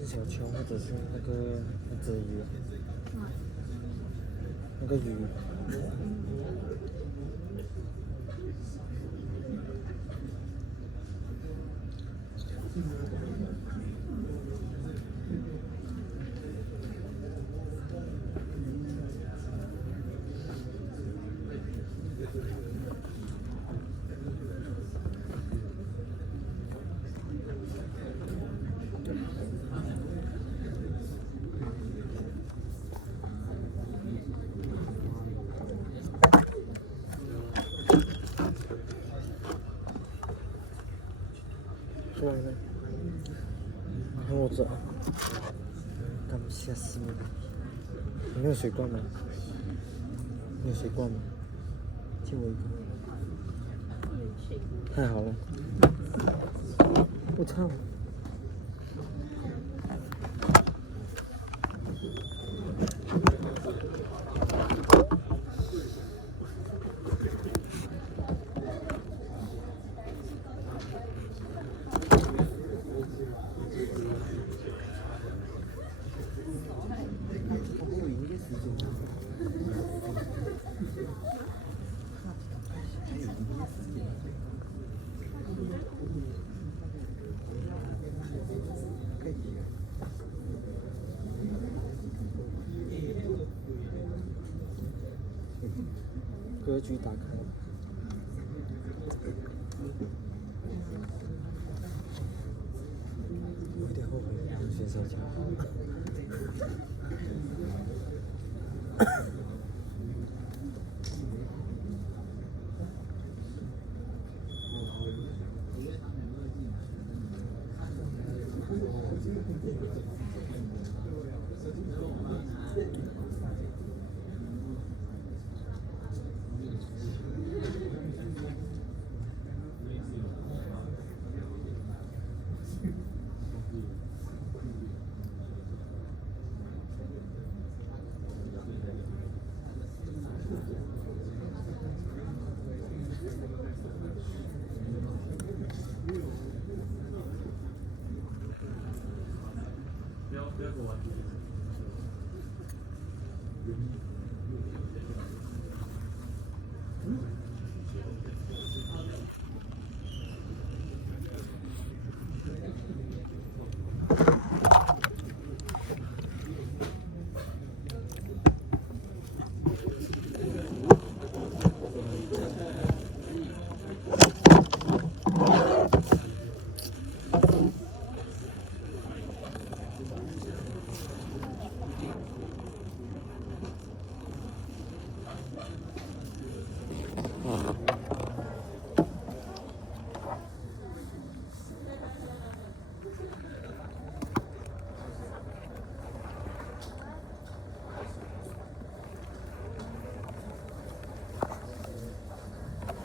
是小球，或者是那只鱼，那个鱼。过来了，看我这，感谢死你！你没有水罐吗？你有水罐吗？借我一个。太好了！我操！格局打开了。我有点后悔选手奖。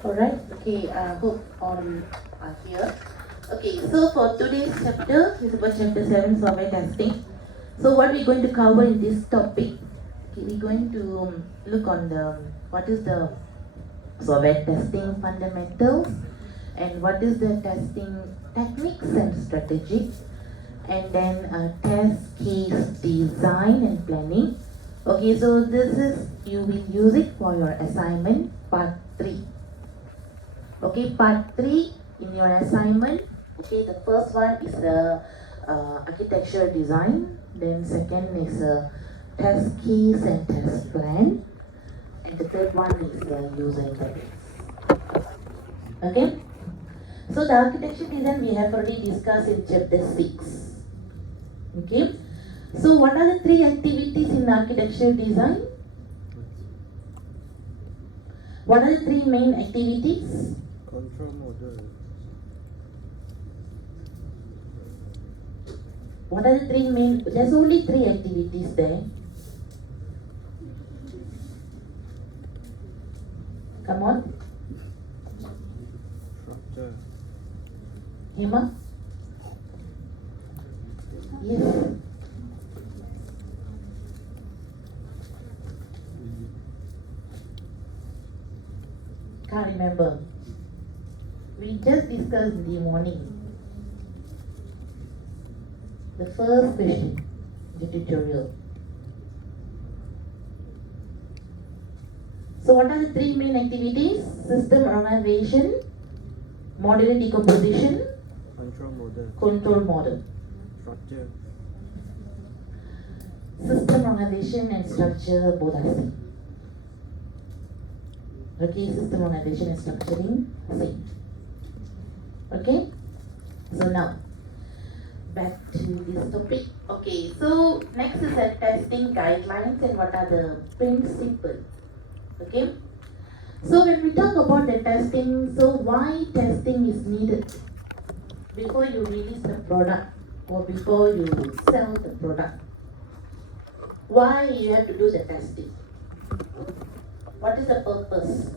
Alright, okay, hope all are here. Okay, so for today's chapter is about chapter 7, software testing. So what we're going to cover in this topic, okay, we're going to look on what is the software testing fundamentals and what is the testing techniques and strategy, and then test case design and planning. Okay, so this is, you will use it for your assignment part 3. Okay, part 3 in your assignment. Okay, the first one is the architecture design. Then second is test case and test plan. And the third one is the user interface. Okay. So the architecture design we have already discussed in chapter 6. Okay. So what are the 3 activities in architecture design? What are the 3 main activities? Control model. What are the 3 main? There's only 3 activities there. Come on. Structure. Hema? Yes. Can't remember. We just discussed in the morning. the first question in the tutorial. So what are the three main activities? System organization, modular decomposition, control model. Structure. System organization and structure both are same. Okay, system organization and structuring same. Okay, so now back to this topic. Okay, so next is the testing guidelines and what are the principles. Okay, so when we talk about the testing, so why testing is needed before you release the product or before you sell the product? Why you have to do the testing? What is the purpose?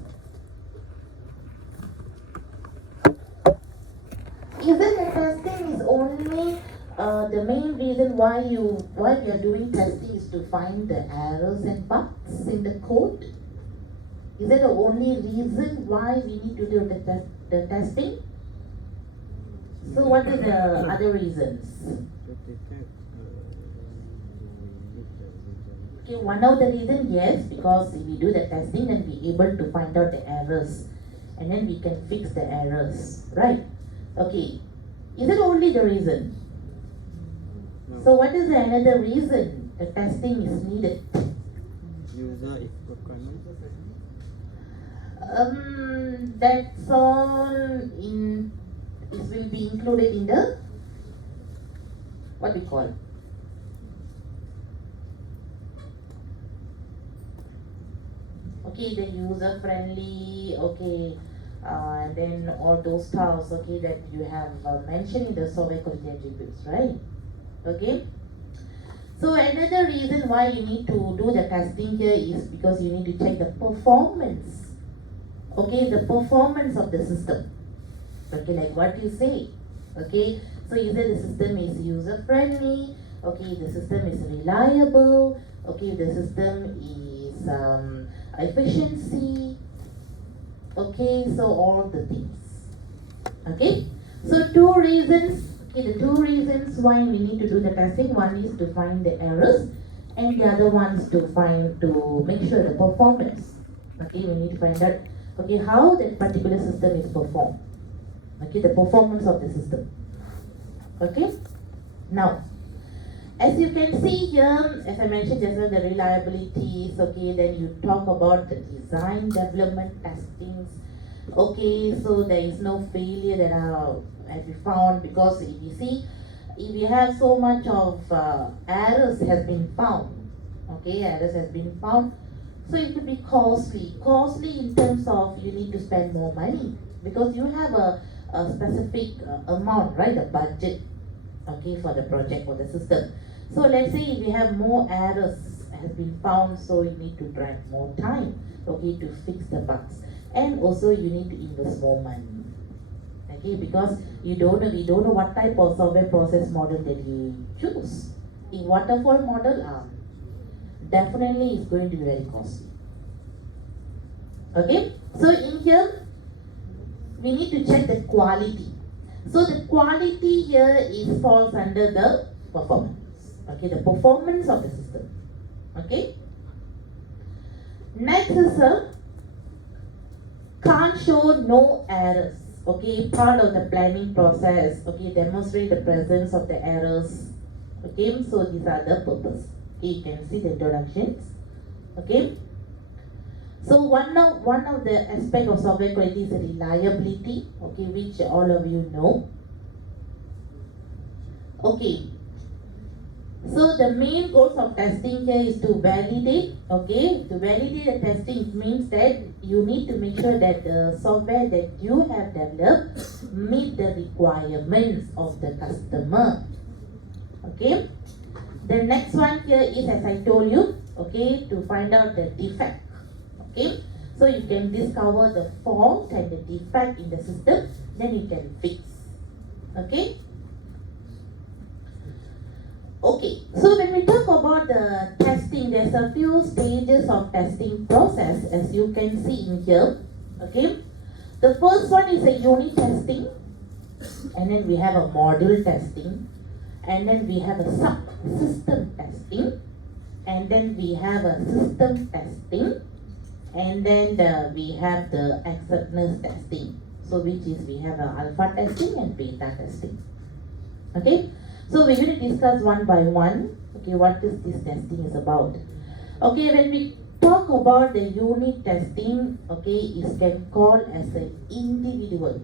Is it that testing is only the main reason why we are doing testing is to find the errors and bugs in the code? Is that the only reason why we need to do the testing? So what are the other reasons? Okay, one of the reasons, yes, because if we do the testing then we able to find out the errors and then we can fix the errors, right? Okay, is it only the reason? No. So what is another reason the testing is needed? User requirement. That's all in, it will be included in the, what we call? Okay, the user friendly, okay, and then all those stuff, okay, that you have mentioned in the software quality attributes, right? Okay. So another reason why you need to do the testing here is because you need to check the performance. Okay, the performance of the system. Okay, like what you say. Okay, so either the system is user friendly, okay, the system is reliable, okay, the system is efficiency, okay, so all the things. Okay, so two reasons. Okay, the two reasons why we need to do the testing. One is to find the errors, and the other one is to make sure the performance. Okay, we need to find out, okay, how that particular system is performed. Okay, the performance of the system. Okay, now, as you can see here, as I mentioned just now, the reliabilities. Okay, then you talk about the design, development, testings. Okay, so there is no failure that are as we found, because if you see, if you have so much of errors has been found, okay, errors has been found, so it could be costly in terms of you need to spend more money because you have a specific amount, right, a budget, okay, for the project, for the system. So let's say if you have more errors has been found, so you need to drag more time, okay, to fix the bugs, and also you need to invest more money. Okay, because we don't know what type of software process model that you choose. In waterfall model, definitely is going to be very costly. Okay, so in here we need to check the quality. So the quality here is falls under the performance. Okay, the performance of the system. Okay. Next is can't show no errors. Okay, part of the planning process. Okay, demonstrate the presence of the errors. Okay, so these are the purpose. Okay, you can see the introductions. Okay, so one of the aspect of software quality is the reliability. Okay, which all of you know. Okay, so the main goals of testing here is to validate. Okay, to validate the testing means that you need to make sure that the software that you have developed meet the requirements of the customer. Okay, the next one here is, as I told you, okay, to find out the defect. Okay, so you can discover the fault and the defect in the system, then you can fix. Okay. Okay, so when we talk about the testing, there's a few stages of testing process, as you can see in here. Okay, the first one is a unit testing, and then we have a module testing, and then we have a sub-system testing, and then we have a system testing, and then we have the acceptance testing. So which is we have a alpha testing and beta testing. Okay, so we're going to discuss one by one. Okay, what is this testing is about. Okay, when we talk about the unit testing, okay, is can call as an individual.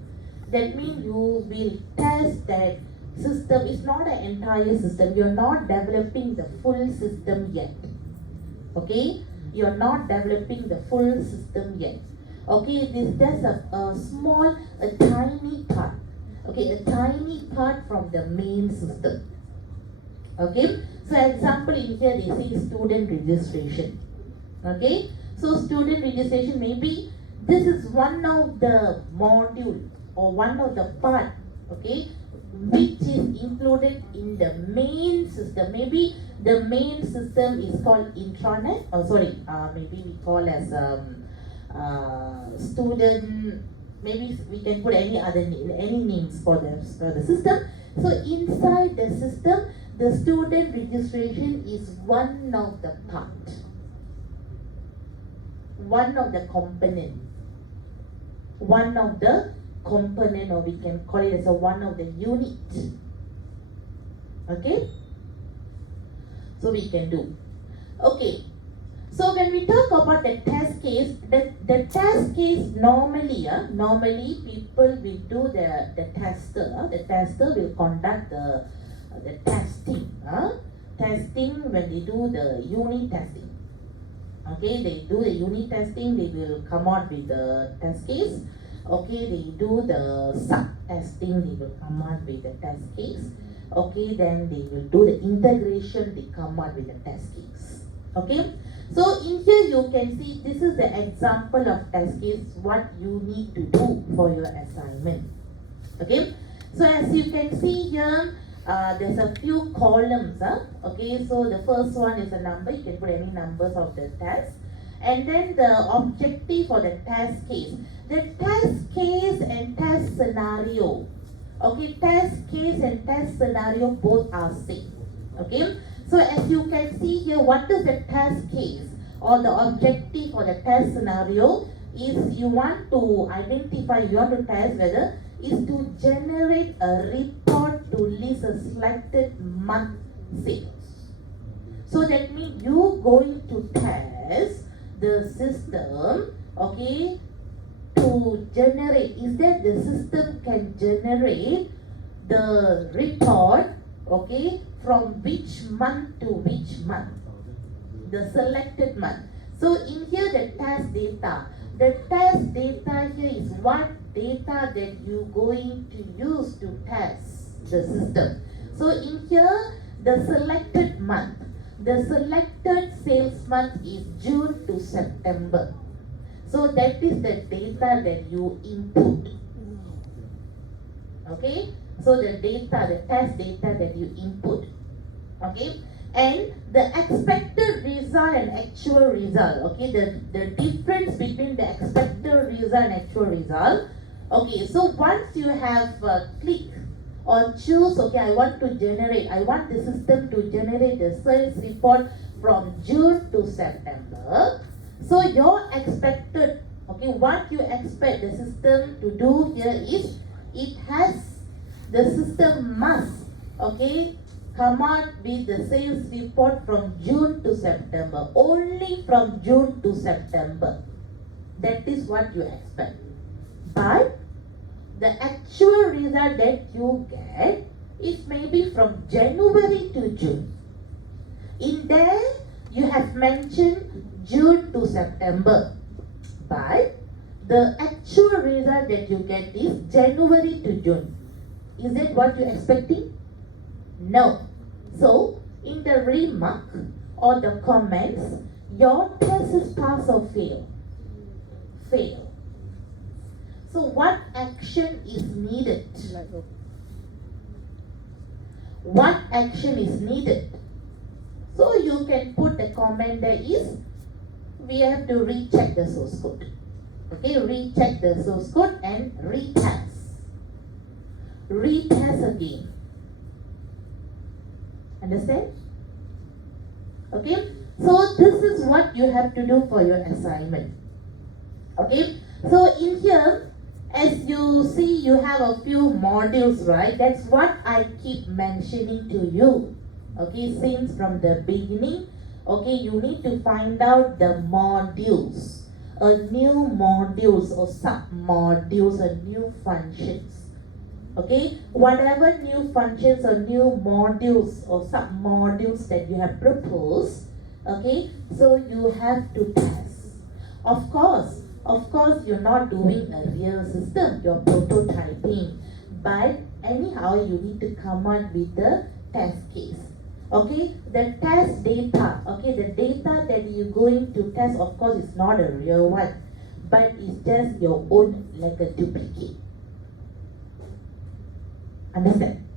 That means you will test that system. It's not an entire system. You're not developing the full system yet. Okay, you're not developing the full system yet. Okay, this just a small, a tiny part. Okay, a tiny part from the main system. Okay, so example in here they say student registration. Okay, so student registration, maybe this is one of the module or one of the part, okay, which is included in the main system. Maybe the main system is called intranet, or sorry, maybe we call as student, maybe we can put any other any names for the system. So inside the system, the student registration is one of the part, one of the component, or we can call it as a one of the unit. Okay, so we can do. Okay, so when we talk about the test case, the test case normally people will do the tester will conduct the testing when they do the unit testing. Okay, they do the unit testing, they will come out with the test case. Okay, they do the sub testing, they will come out with the test case. Okay, then they will do the integration, they come out with the test case. Okay, so in here you can see this is the example of test case, what you need to do for your assignment. Okay, so as you can see here, there's a few columns. Okay, so the first one is a number, you can put any numbers of the test. And then the objective for the test case. The test case and test scenario. Okay, test case and test scenario both are same. Okay, so as you can see here, what is the test case or the objective for the test scenario is you want to identify, you want to test whether is to generate a report to list a selected month sales. So that means you going to test the system, okay, to generate, is that the system can generate the report, okay, from which month to which month, the selected month. So in here the test data here is what data that you going to use to test the system. So in here the selected month, the selected sales month is June to September. So that is the data that you input. Okay, so the test data that you input. Okay, and the expected result and actual result. Okay, the difference between the expected result and actual result. Okay, so once you have clicked or choose, okay, I want the system to generate the sales report from June to September. So your expected, okay, what you expect the system to do here is, the system must, okay, come out with the sales report from June to September, only from June to September. That is what you expect. But the actual result that you get is maybe from January to June. In there, you have mentioned June to September, but the actual result that you get is January to June. Is that what you're expecting? No. So, in the remark or the comments, your test is pass or fail? Fail. So, what action is needed? What action is needed? So, you can put a comment there is, we have to recheck the source code. Okay, recheck the source code and retest. Retest again. Understand? Okay, so this is what you have to do for your assignment. Okay, so in here, as you see, you have a few modules, right? That's what I keep mentioning to you. Okay, since from the beginning, okay, you need to find out the modules, new modules or sub-modules or new functions. Okay, whatever new functions or new modules or sub-modules that you have proposed, okay, so you have to test. Of course, you're not doing a real system, you're prototyping, but anyhow, you need to come up with the test case. Okay, the test data, okay, the data that you're going to test, of course, is not a real one, but it's just your own, like a duplicate. Understand?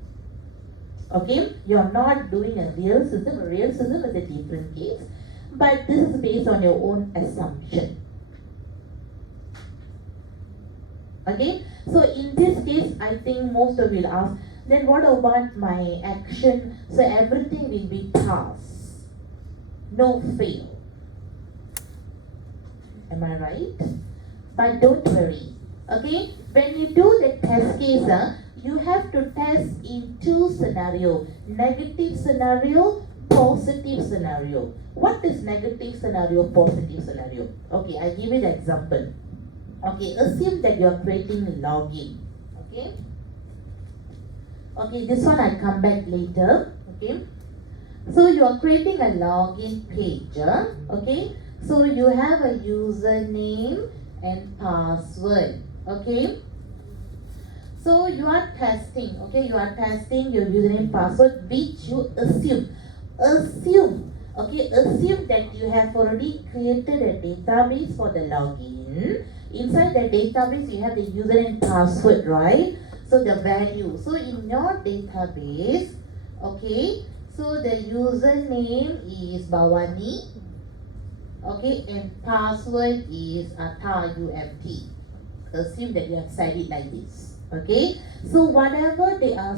Okay, you're not doing a real system. A real system is a different case, but this is based on your own assumption. Okay, so in this case, I think most of you will ask, then what about my action? So everything will be pass, no fail. Am I right? But don't worry. Okay, when you do the test case, you have to test in two scenarios, negative scenario, positive scenario. What is negative scenario, positive scenario? Okay, I give you the example. Okay, assume that you are creating a login. Okay. Okay, this one I come back later. Okay. So you are creating a login page. Okay. So you have a username and password. Okay. So you are testing. Okay, you are testing your username password which you assume. Okay, assume that you have already created a database for the login. Inside the database, you have the user and password, right? So the value. So in your database, okay, so the username is Bawani, okay, and password is ATAUMT. Assume that you have said it like this, okay? So whatever they are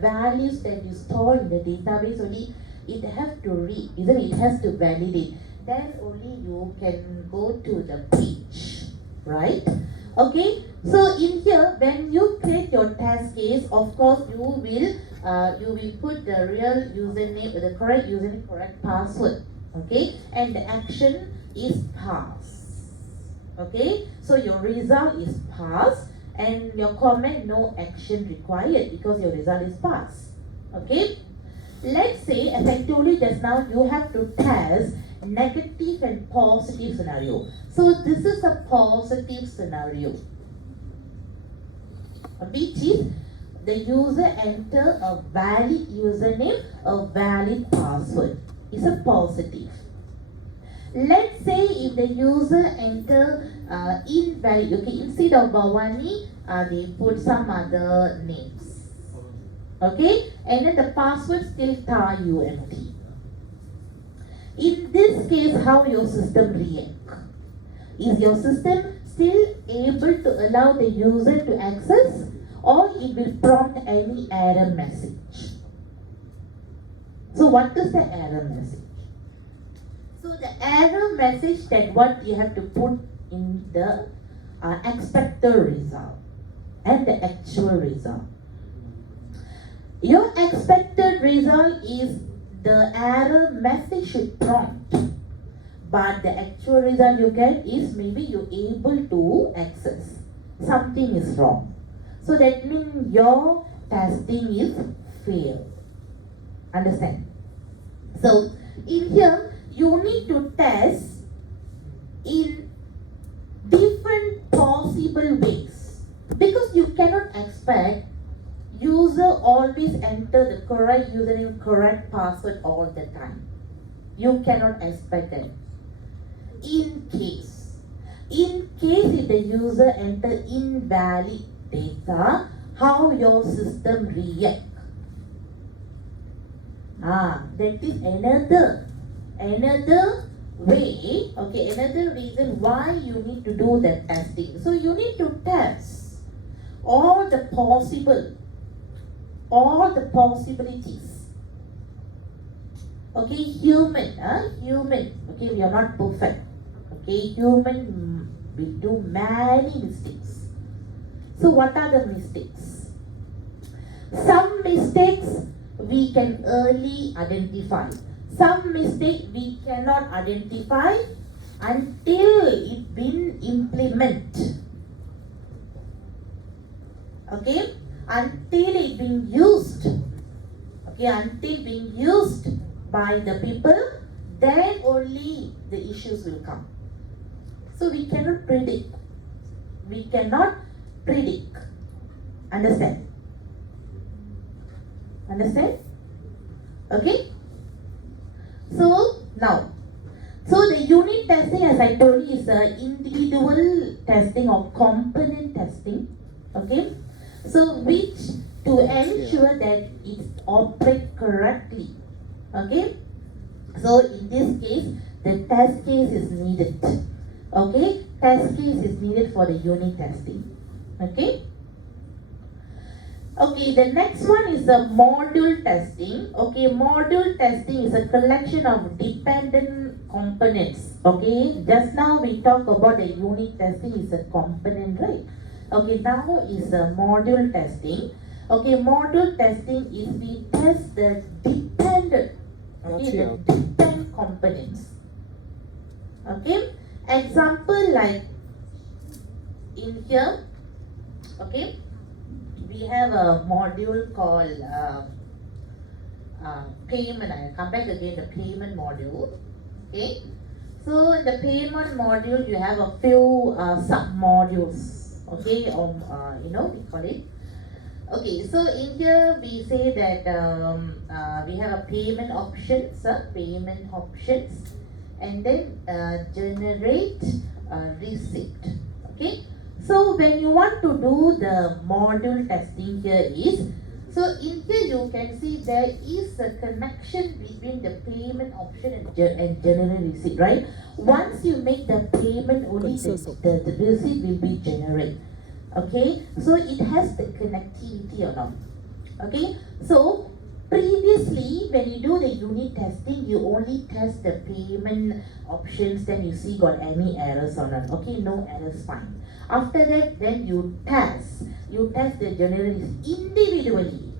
values that you store in the database, only it has to read, isn't it? It has to validate. Then only you can go to the page, right? Okay, so in here, when you create your test case, of course, you will put the real username, the correct username, correct password, okay? And the action is pass, okay? So your result is pass, and your comment, no action required because your result is pass, okay? Let's say, as I told you just now, you have to test negative and positive scenario. So this is a positive scenario, which is the user enter a valid username, a valid password. It's a positive. Let's say if the user enter invalid, okay, instead of Bawani, they put some other names. Okay, and then the password still TAUMT. In this case, how your system react? Is your system still able to allow the user to access, or it will prompt any error message? So what is the error message? So the error message that what you have to put in the expected result and the actual result. Your expected result is the error message should prompt, but the actual result you get is maybe you're able to access. Something is wrong. So that means your testing is failed. Understand? So in here, you need to test in different possible ways, because you cannot expect user always enter the correct username, correct password all the time. You cannot expect that. In case if the user enter invalid data, how your system react? That is another way, okay, another reason why you need to do the testing. So you need to test all the possibilities. Okay, human. Okay, we are not perfect. Okay, human will do many mistakes. So what are the mistakes? Some mistakes we can early identify. Some mistake we cannot identify until it been implemented. Okay, until it being used. Okay, until being used by the people, then only the issues will come. So we cannot predict. We cannot predict. Understand? Understand? Okay? So now, so the unit testing, as I told you, is a individual testing or component testing. Okay? So which to ensure that it operates correctly. Okay? So in this case, the test case is needed. Okay? Test case is needed for the unit testing. Okay? Okay, the next one is the module testing. Okay, module testing is a collection of dependent components. Okay, just now we talked about the unit testing is a component, right? Okay, now is a module testing. Okay, module testing is we test the dependent, okay, the dependent components. Okay, example like in here, okay, we have a module called payment. I'll come back again, the payment module. Okay, so in the payment module you have a few sub-modules. Okay, we call it. Okay, so in here we say that we have a payment options, and then generate receipt. Okay, so when you want to do the module testing here is, so in here you can see there is a connection between the payment option and general receipt, right? Once you make the payment, only the receipt will be generated. Okay, so it has the connectivity or not. Okay, so previously when you do the unit testing, you only test the payment options, then you see got any errors or not. Okay, no errors, fine. After that, then you test the general individually.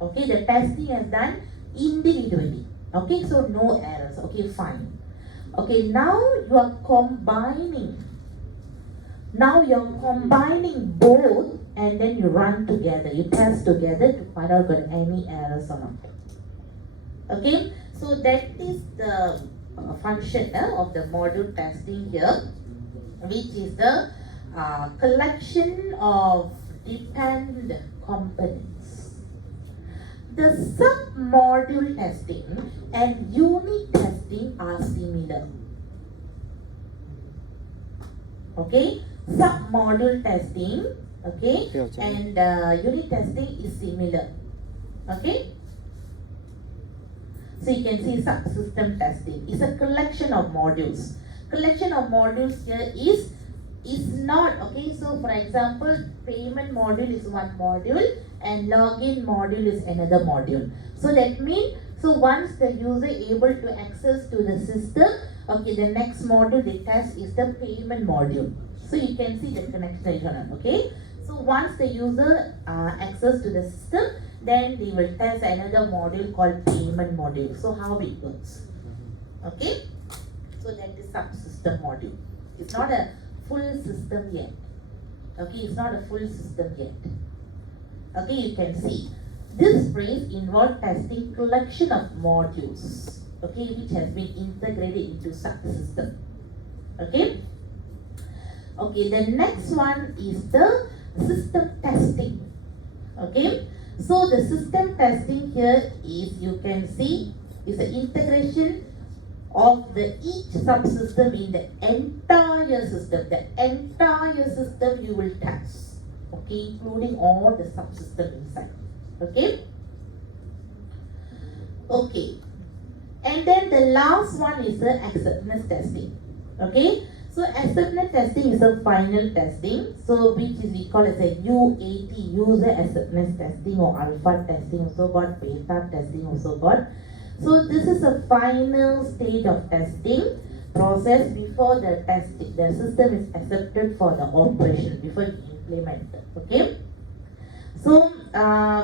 Okay, the testing is done individually. Okay, so no errors. Okay, fine. Okay, now you are combining. Now you're combining both and then you run together. You test together to find out got any errors or not. Okay, so that is the function of the module testing here, which is the collection of dependent components. The sub-module testing and unit testing are similar. Okay, sub-module testing, okay, and unit testing is similar. Okay, so you can see subsystem testing is a collection of modules. Collection of modules here is not, okay, so for example, payment module is one module and login module is another module. So that means, so once the user able to access to the system, okay, the next module they test is the payment module. So you can see the connection, okay. So once the user access to the system, then they will test another module called payment module. So how it works, okay. So that is subsystem module. It's not a full system yet. Okay, it's not a full system yet. Okay, you can see this phrase involves testing collection of modules, okay, which has been integrated into subsystem. Okay. Okay, the next one is the system testing. Okay, so the system testing here is, you can see, is the integration of the each subsystem in the entire system. The entire system you will test, okay, including all the subsystem inside. Okay. Okay, and then the last one is the acceptance testing. Okay, so acceptance testing is a final testing, so which is we call as a UAT, user acceptance testing, or alpha testing also got, beta testing also got. So this is a final stage of testing process before the system is accepted for the operation, before you implement. Okay. So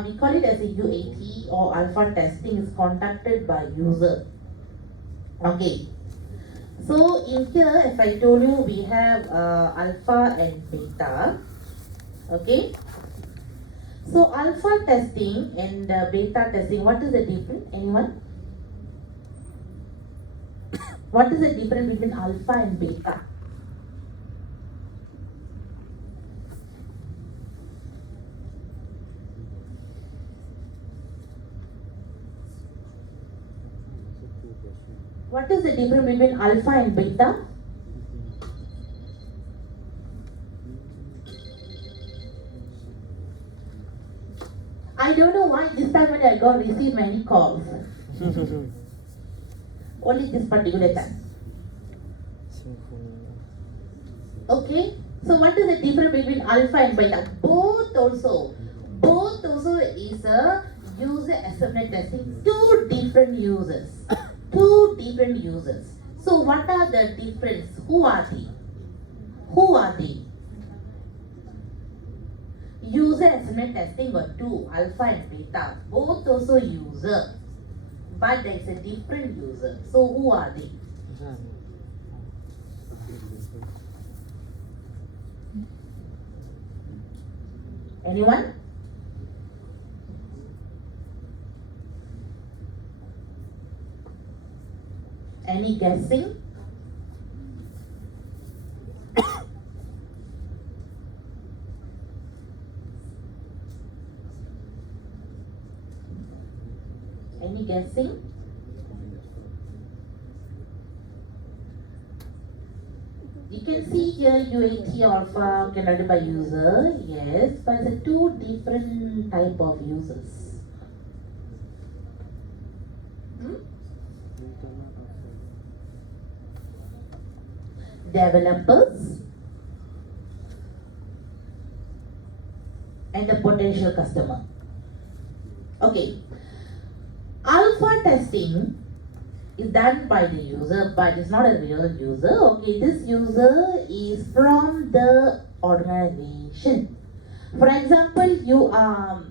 we call it as a UAT, or alpha testing is conducted by user. Okay. So in here, if I told you, we have alpha and beta. Okay. So alpha testing and beta testing, what is the difference? Anyone? What is the difference between alpha and beta? What is the difference between alpha and beta? I don't know why this time when I got received many calls. Only this particular time. Okay, so what is the difference between alpha and beta? Both also is a user acceptance testing. Two different users. So what are the difference? Who are they? User acceptance testing got two, alpha and beta. Both also user, but there is a different user. So who are they? Anyone? Any guessing? Any guessing? You can see here UAT alpha conducted by user, yes, but it's two different type of users. Developers and the potential customer. Okay. Alpha testing is done by the user, but it's not a real user. Okay, this user is from the organization. For example, you are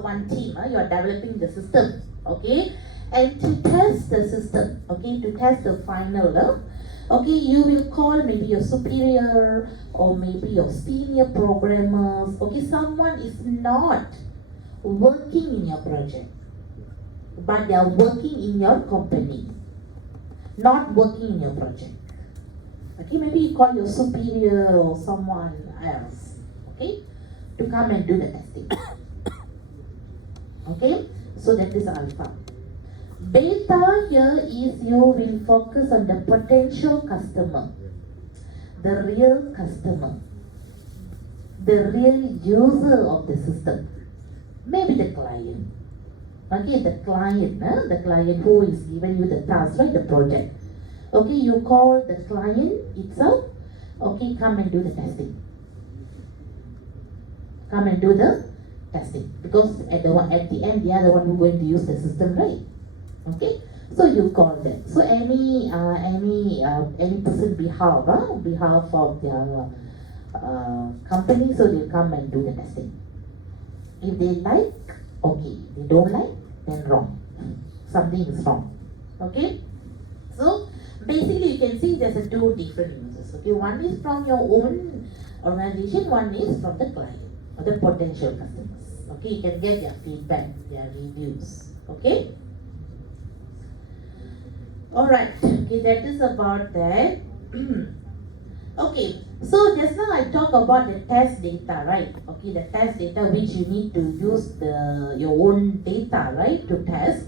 one team, you are developing the system, okay, and to test the system, okay, to test the final, okay, you will call maybe your superior or maybe your senior programmers. Okay, someone is not working in your project, but they are working in your company, not working in your project. Okay, maybe you call your superior or someone else, okay, to come and do the testing. Okay, so that is alpha. Beta here is you will focus on the potential customer, the real customer, the real user of the system, maybe the client. Okay, the client who is giving you the task, right, the project. Okay, you call the client itself, okay, come and do the testing. Come and do the testing, because at the end they are the one who going to use the system, right? Okay, so you call them. So any person behalf of their company, so they come and do the testing. If they like, okay. If they don't like, then wrong. Something is wrong. Okay, so basically you can see there's a two different users. Okay, one is from your own organization, one is from the client or the potential customers. Okay, you can get their feedback, their reviews. Okay. Alright, okay, that is about that. Okay, so just now I talked about the test data, right? Okay, the test data which you need to use your own data, right, to test.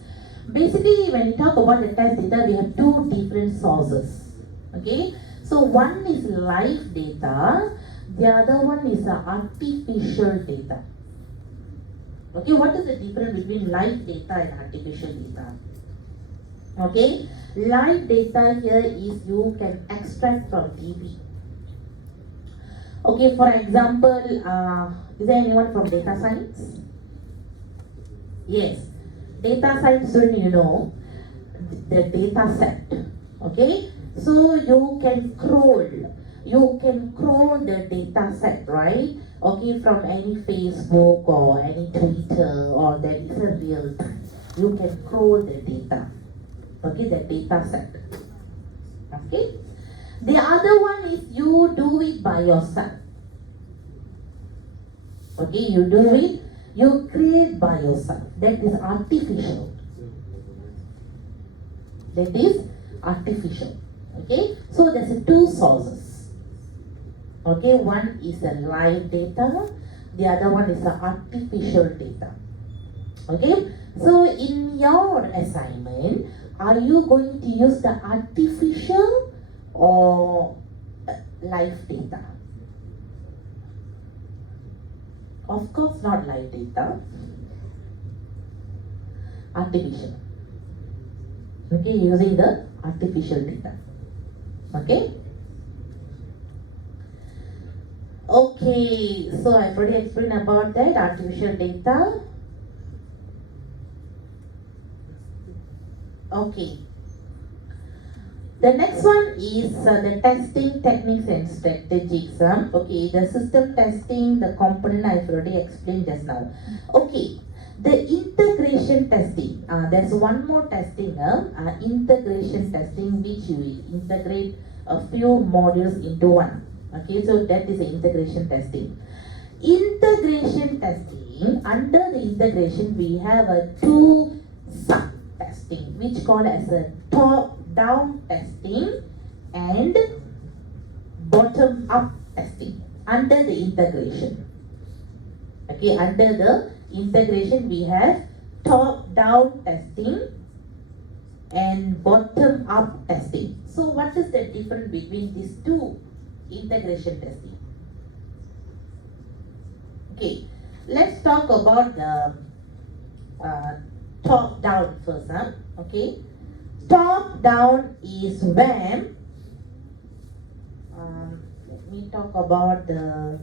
Basically, when you talk about the test data, we have two different sources. Okay, so one is live data, the other one is artificial data. Okay, what is the difference between live data and artificial data? Okay, live data here is you can extract from DB. Okay, for example, is there anyone from data science? Yes, data science student, you know, the data set. Okay, so you can crawl the data set, right? Okay, from any Facebook or any Twitter, or that is a real time. You can crawl the data. Okay, the data set. Okay. The other one is you do it by yourself. Okay, you create by yourself. That is artificial. That is artificial. Okay, so there's two sources. Okay, one is a live data, the other one is a artificial data. Okay, so in your assignment, are you going to use the artificial or live data? Of course not live data. Artificial. Okay, using the artificial data. Okay. Okay, so I've already explained about that artificial data. Okay. The next one is the testing techniques and strategies. Okay, the system testing, the component I've already explained just now. Okay, the integration testing. There's one more testing, integration testing, which you integrate a few modules into one. Okay, so that is the integration testing. Integration testing, under the integration we have a two sub testing, which called as a top-down testing and bottom-up testing under the integration. Okay, under the integration we have top-down testing and bottom-up testing. So what is the difference between these two integration testing? Okay, let's talk about the top down first. Okay, top down is when let me talk about the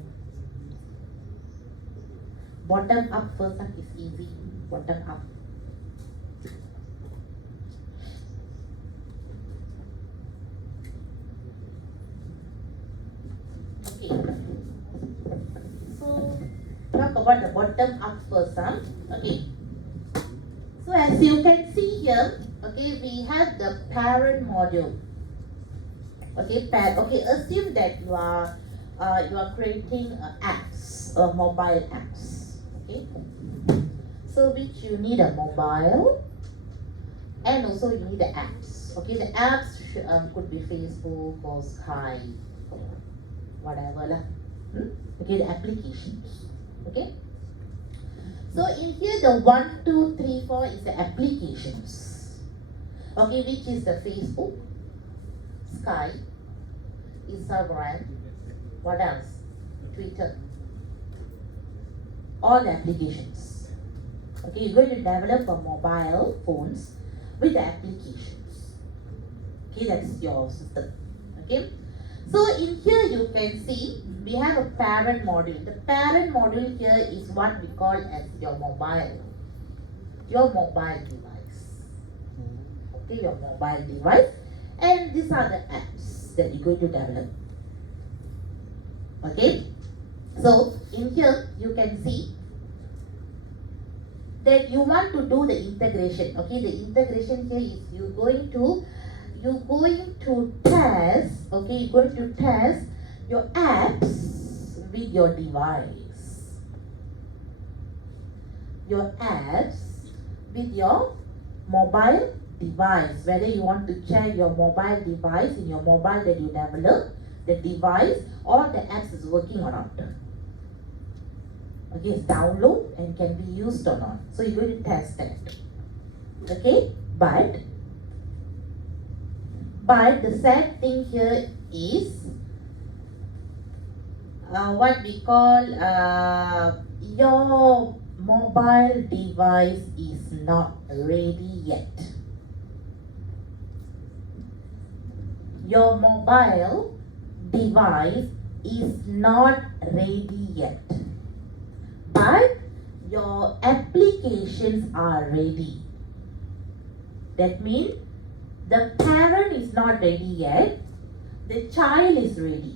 bottom up first. Is easy. Bottom up. Okay, so talk about the bottom up first. Okay. So as you can see here, okay, we have the parent module. Okay, okay, assume that you are creating apps, mobile apps. Okay, so which you need a mobile, and also you need the apps. Okay, the apps could be Facebook or Skype or whatever lah. Okay, the applications. Okay. So in here the 1, 2, 3, 4 is the applications. Okay, which is the Facebook, Skype, Instagram, what else? Twitter. All the applications. Okay, you're going to develop a mobile phones with the applications. Okay, that's your system. Okay. So in here you can see we have a parent module. The parent module here is what we call as your mobile device. Okay, your mobile device, and these are the apps that you're going to develop. Okay, so in here you can see that you want to do the integration. Okay, the integration here is you're going to test. Okay, you're going to test your apps with your device. Your apps with your mobile device. Whether you want to check your mobile device in your mobile that you develop, the device, or the apps is working or not. Okay, it's download and can be used or not. So you're going to test that. Okay, but the sad thing here is what we call your mobile device is not ready yet. Your mobile device is not ready yet, but your applications are ready. That means the parent is not ready yet, the child is ready.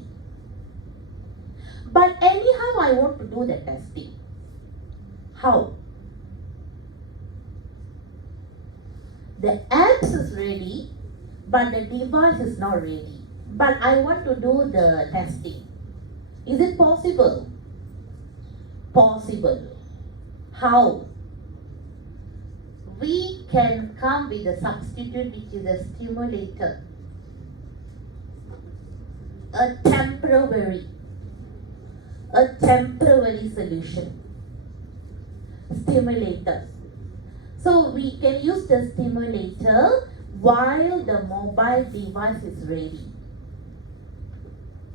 But anyhow, I want to do the testing. How? The apps is ready, but the device is not ready. But I want to do the testing. Is it possible? Possible. How? We can come with a substitute which is a stimulator. A temporary solution. Stimulator. So we can use the stimulator while the mobile device is ready.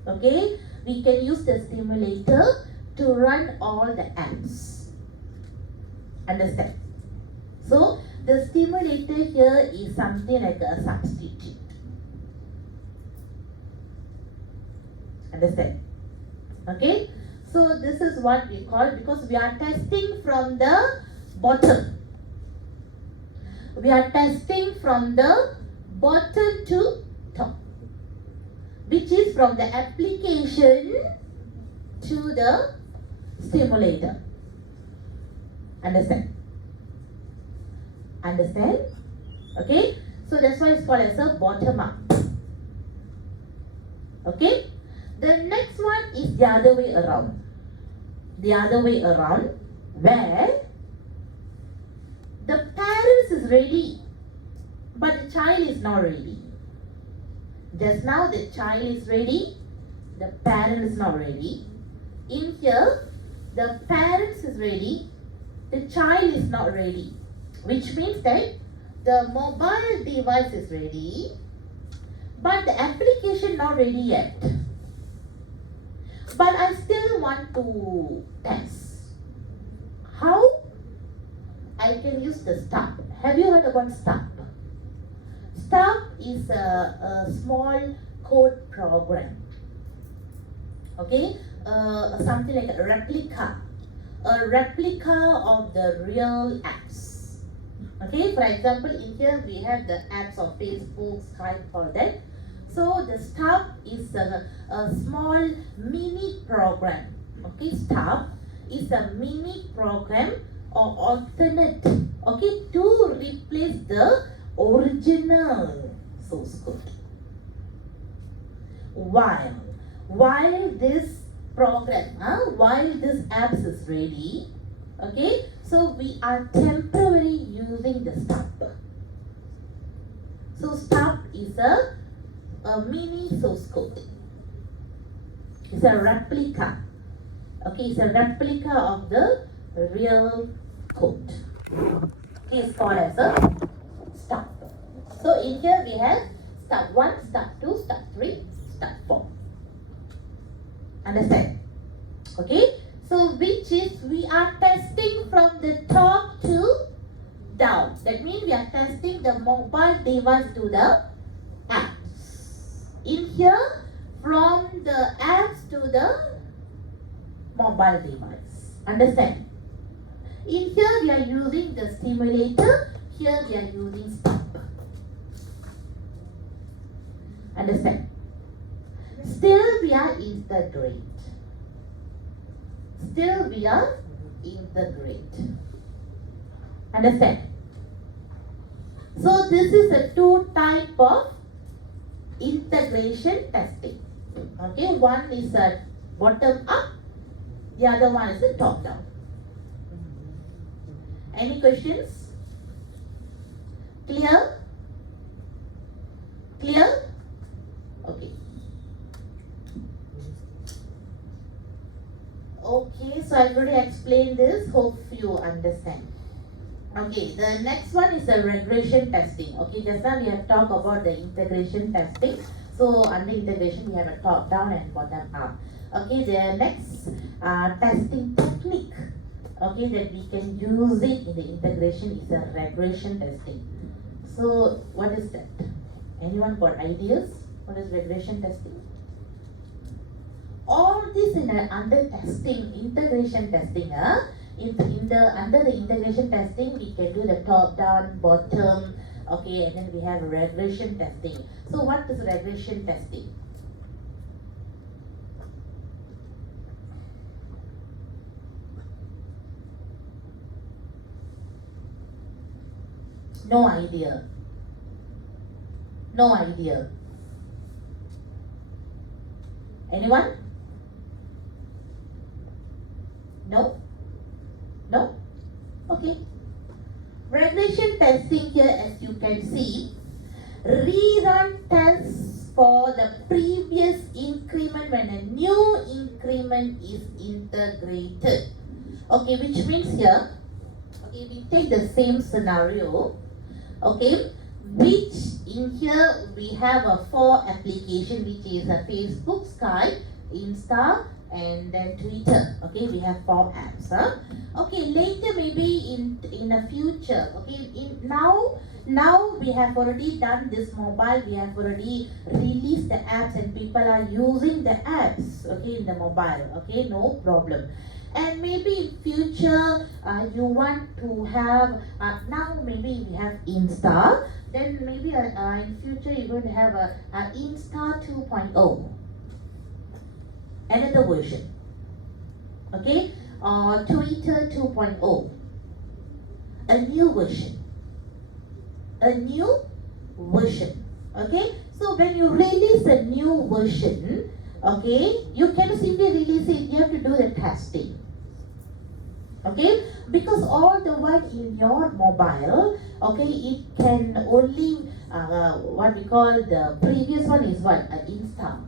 Okay? We can use the stimulator to run all the apps. Understand? So the stimulator here is something like a substitute. Understand? Okay? So this is what we call, because we are testing from the bottom. We are testing from the bottom to top, which is from the application to the stimulator. Understand? Understand? Okay? So that's why it's called as a bottom up. Okay? The next one is the other way around. The other way around, where the parents is ready, but the child is not ready. Just now the child is ready, the parent is not ready. In here, the parents is ready, the child is not ready. Which means that the mobile device is ready, but the application not ready yet. But I still want to test. How? I can use the stop. Have you heard about stop? Stop is a small code program. Okay? Something like a replica of the real apps. Okay? For example, in here we have the apps of Facebook, Skype, all that. So the stop is a small mini program. Okay? Stop is a mini program or alternate, okay, to replace the original source code. While this program, while this apps is ready, okay, so we are temporarily using the stop. So stop is a mini source code. It's a replica. Okay, it's a replica of the real code. Okay, it's called as a stop. So in here we have step 1, step 2, step 3, step 4. Understand? Okay, so which is we are testing from the top to down. That means we are testing the mobile device to the apps. In here, from the apps to the mobile device. Understand? In here we are using the stimulator, here we are using stop. Understand? Still we are integrate. Still we are integrate. Understand? So this is a 2 type of integration testing. Okay, one is a bottom up, the other one is a top down. Any questions? Clear? Clear? Okay. Okay, so I've already explained this. Hope you understand. Okay, the next one is the regression testing. Okay, just now we have talked about the integration testing. So under integration, we have a top down and bottom up. Okay, the next testing technique, okay, that we can use it in the integration is a regression testing. So what is that? Anyone got ideas? What is regression testing? All this in under testing, integration testing. Under the integration testing, we can do the top down, bottom, Okay, and then we have regression testing. So what is regression testing? No idea. No idea. Anyone? No? No? Okay. Regression testing here, as you can see, rerun tests for the previous increment when a new increment is integrated. Okay, which means here, okay, we take the same scenario, okay, which in here we have a 4 application, which is a Facebook, Skype, Insta, and then Twitter. Okay, we have 4 apps. Okay, later maybe in the future. Okay, now we have already done this mobile. We have already released the apps, and people are using the apps. Okay, in the mobile. Okay, no problem. And maybe in future you want to have now maybe we have Insta. Then maybe in future you're going to have a Insta 2.0. Another version, okay, Twitter 2.0, a new version, okay. So when you release a new version, okay, you can simply release it. You have to do the testing, okay, because all the one in your mobile, okay, it can only what we call the previous one is what, Insta.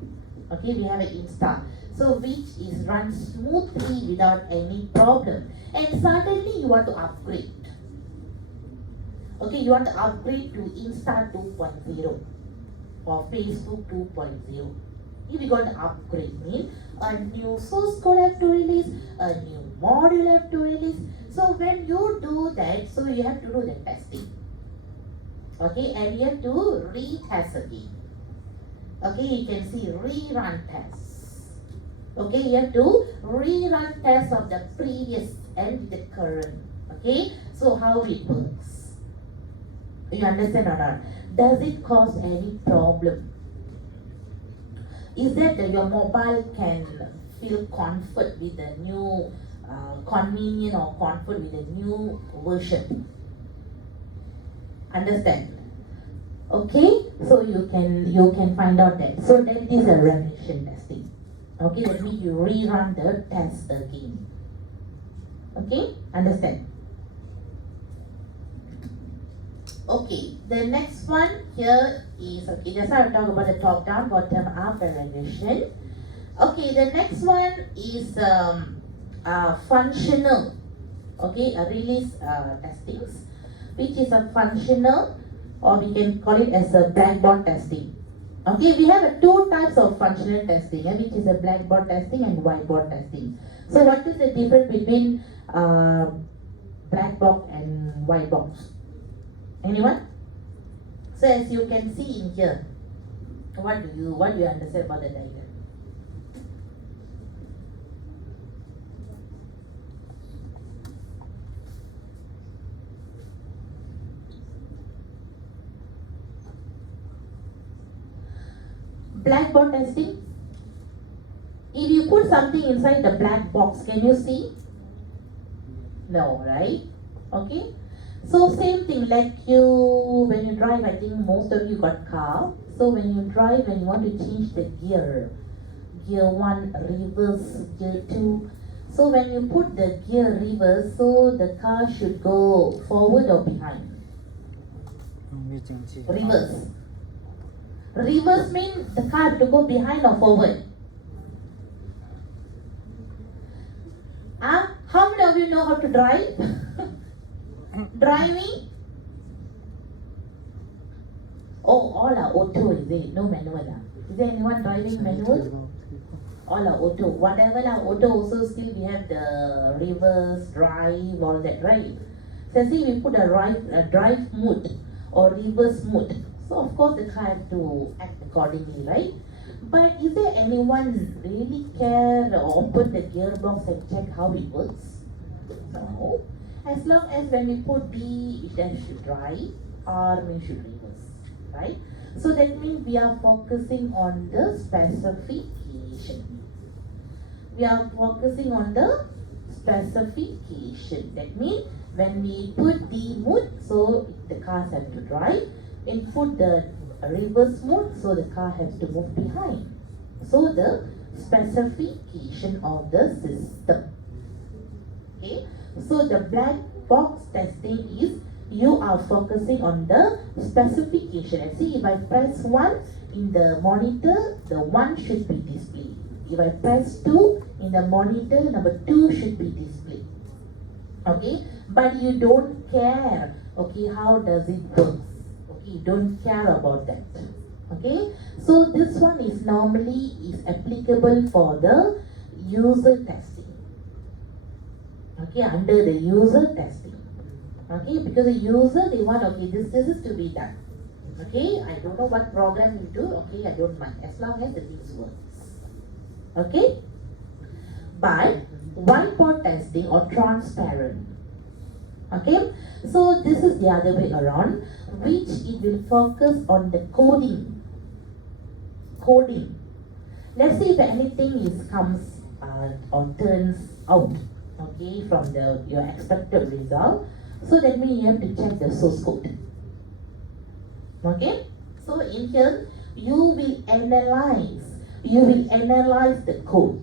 Okay, we have an Insta. So which is run smoothly without any problem. And suddenly you want to upgrade. Okay, you want to upgrade to Insta 2.0 or Facebook 2.0. If you got to upgrade, means a new source code have to release, a new module have to release. So when you do that, so you have to do the testing. Okay, and you have to retest again. Okay, you can see rerun tests. Okay, you have to rerun tests of the previous and the current. Okay, so how it works? You understand or not? Does it cause any problem? Is that your mobile can feel comfort with the new convenient or comfort with the new version? Understand? Okay, so you can find out that. So that is a regression testing. Okay, that means you rerun the test again. Okay, understand? Okay, the next one here is, okay, just I will talk about the top down, bottom up regression. Okay, the next one is functional. Okay, a release testings, which is a functional, or we can call it as a blackboard testing. Okay, we have 2 types of functional testing, which is a blackboard testing and whiteboard testing. So what is the difference between black box and white box? Anyone? So as you can see in here, what do you understand about the diagram? Blackboard testing. If you put something inside the black box, can you see? No, right? Okay. So same thing, like when you drive, I think most of you got car. So when you drive, when you want to change the gear 1, reverse, gear 2. So when you put the gear reverse, so the car should go forward or behind? Reverse. Reverse means the car have to go behind or forward? How many of you know how to drive? Driving? Oh, all are auto, is it? No manual. Is there anyone driving manual? All are auto. Whatever are auto, also still we have the reverse, drive, all that, right? So see, we put a drive mode or reverse mode. So of course the car have to act accordingly, right? But is there anyone really care or open the gearbox and check how it works? No. As long as when we put B, it then should drive. R means should reverse, right? So that means we are focusing on the specification. We are focusing on the specification. That means when we put the mode, so the cars have to drive. When put the reverse mode, so the car has to move behind. So the specification of the system. Okay. So the black box testing is you are focusing on the specification. And see, if I press 1 in the monitor, the 1 should be displayed. If I press 2 in the monitor, number 2 should be displayed. Okay, but you don't care, okay, how does it work? Okay, you don't care about that. Okay, so this one is normally is applicable for the user testing. Okay, under the user testing. Okay, because the user, they want, okay, this is to be done. Okay, I don't know what program you do, okay, I don't mind, as long as the things work. Okay, but whiteboard testing or transparent. Okay, so this is the other way around, which it will focus on the coding. Let's say if anything comes or turns out, okay, from your expected result, so that means you have to check the source code. Okay, so in here you will analyze the code.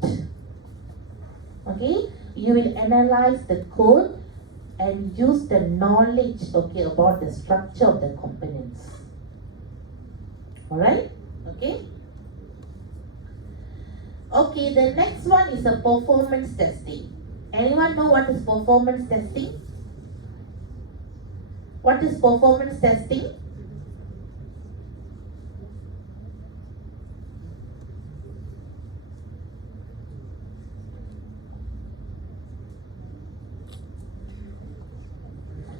Okay, you will analyze the code and use the knowledge, okay, about the structure of the components. Alright, okay. Okay, the next one is a performance testing. Anyone know what is performance testing? What is performance testing?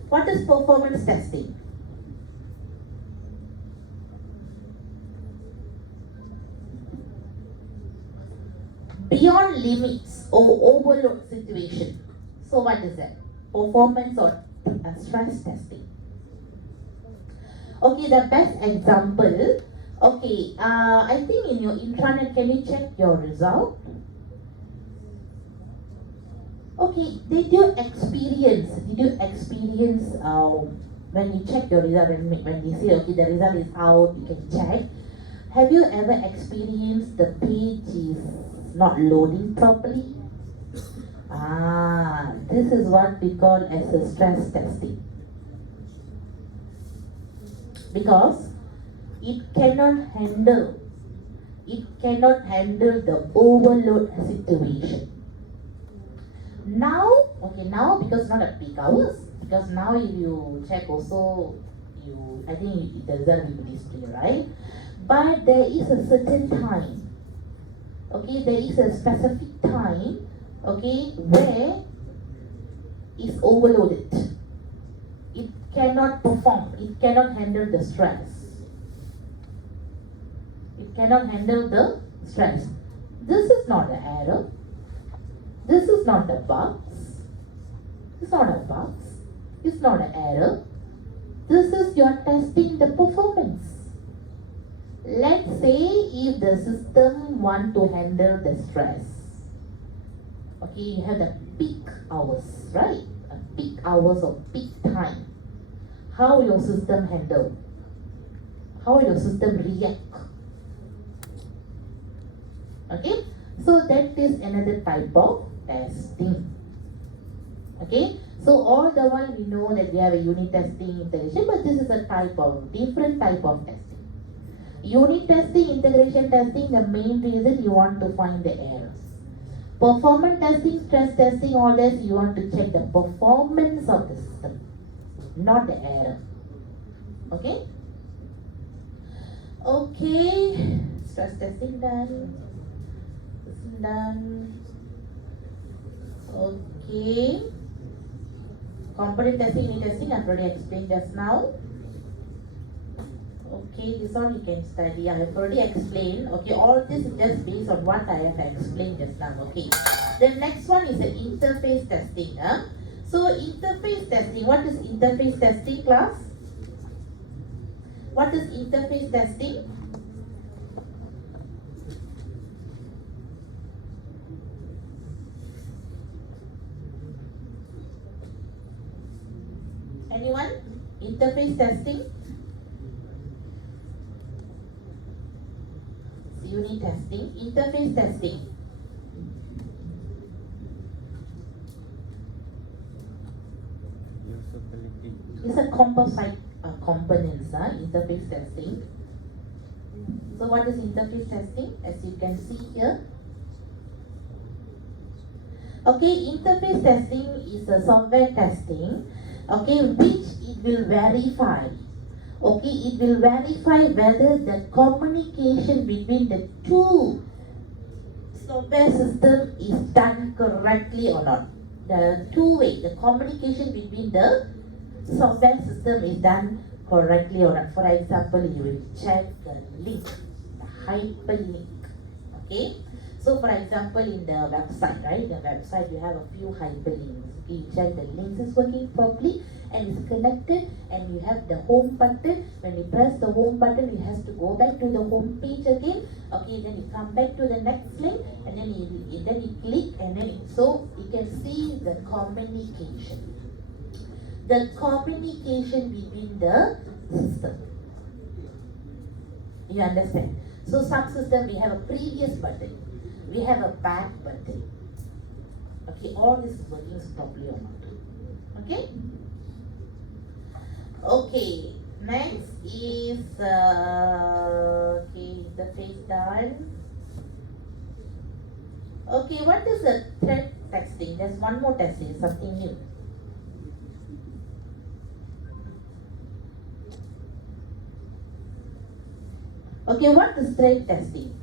What is performance testing? Beyond limits or overload situation. So what is that? Performance or stress testing. Okay, the best example. Okay, I think in your intranet, can you check your result? Okay, did you experience when you check your result, when you say, okay, the result is out, you can check. Have you ever experienced the page is not loading properly? This is what we call as a stress testing. Because it cannot handle the overload situation. Now because not at peak hours, because now if you check also, I think the result will be displayed, right? But there is a certain time, okay, there is a specific time, okay, where it's overloaded. It cannot perform, it cannot handle the stress. It cannot handle the stress. This is not an error. This is not a bug. It's not a bug. It's not an error. This is your testing the performance. Let's say if the system want to handle the stress. Okay, you have the peak hours, right? A peak hours or peak time. How your system handle? How your system react? Okay, so that is another type of testing. Okay, so all the while we know that we have a unit testing, integration, but this is a different type of testing. Unit testing, integration testing, the main reason you want to find the errors. Performance testing, stress testing, all this you want to check the performance of the system, not the error. Okay? Okay, stress testing done. Done. Okay. Component testing, unit testing, I've already explained just now. Okay, this one you can study. I have already explained. Okay, all this is just based on what I have explained just now. Okay. The next one is the interface testing. So interface testing. What is interface testing, class? What is interface testing? Anyone? Interface testing? Unit testing, interface testing. Usability. It's a composite components, interface testing. So what is interface testing? As you can see here. Okay, interface testing is a software testing, okay, which it will verify. Okay, it will verify whether the communication between the two software system is done correctly or not. The two-way, the communication between the software system is done correctly or not. For example, you will check the link, the hyperlink. Okay, so for example, in the website, right? The website you have a few hyperlinks. Okay, you check the links is working properly and it's connected, and you have the home button. When you press the home button, it has to go back to the home page again. Okay, then you come back to the next link, and then you click, and then so you can see the communication. The communication between the system. You understand? So some system we have a previous button, we have a back button. Okay, all this is working properly or not. Okay? Okay, next is okay, the face done. Okay, what is the thread testing? There's one more testing, something new. Okay, what is thread testing?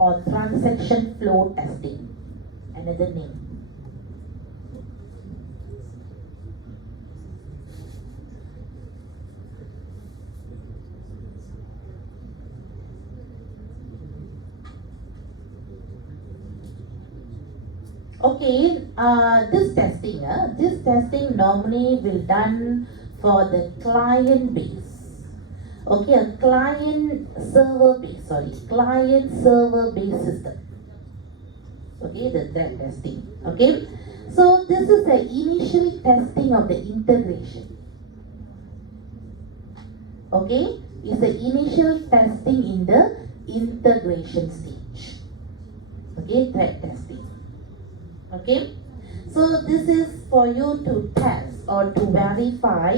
Or transaction flow testing, another name. Okay, this testing normally will done for the client base. Okay, a client server base system. Okay, the thread testing. Okay, so this is the initial testing of the integration. Okay, it's the initial testing in the integration stage. Okay, thread testing. Okay, so this is for you to test or to verify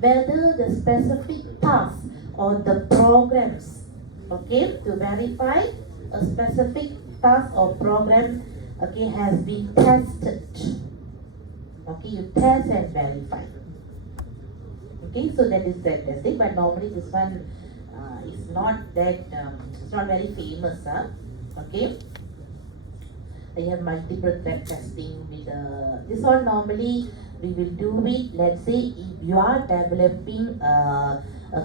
whether the specific task or the programs, okay, to verify a specific task or program, okay, has been tested. Okay, you test and verify. Okay, so that is thread testing, but normally this one is not that, it's not very famous, okay. They have multiple thread testing with this one normally we will do it, let's say if you are developing a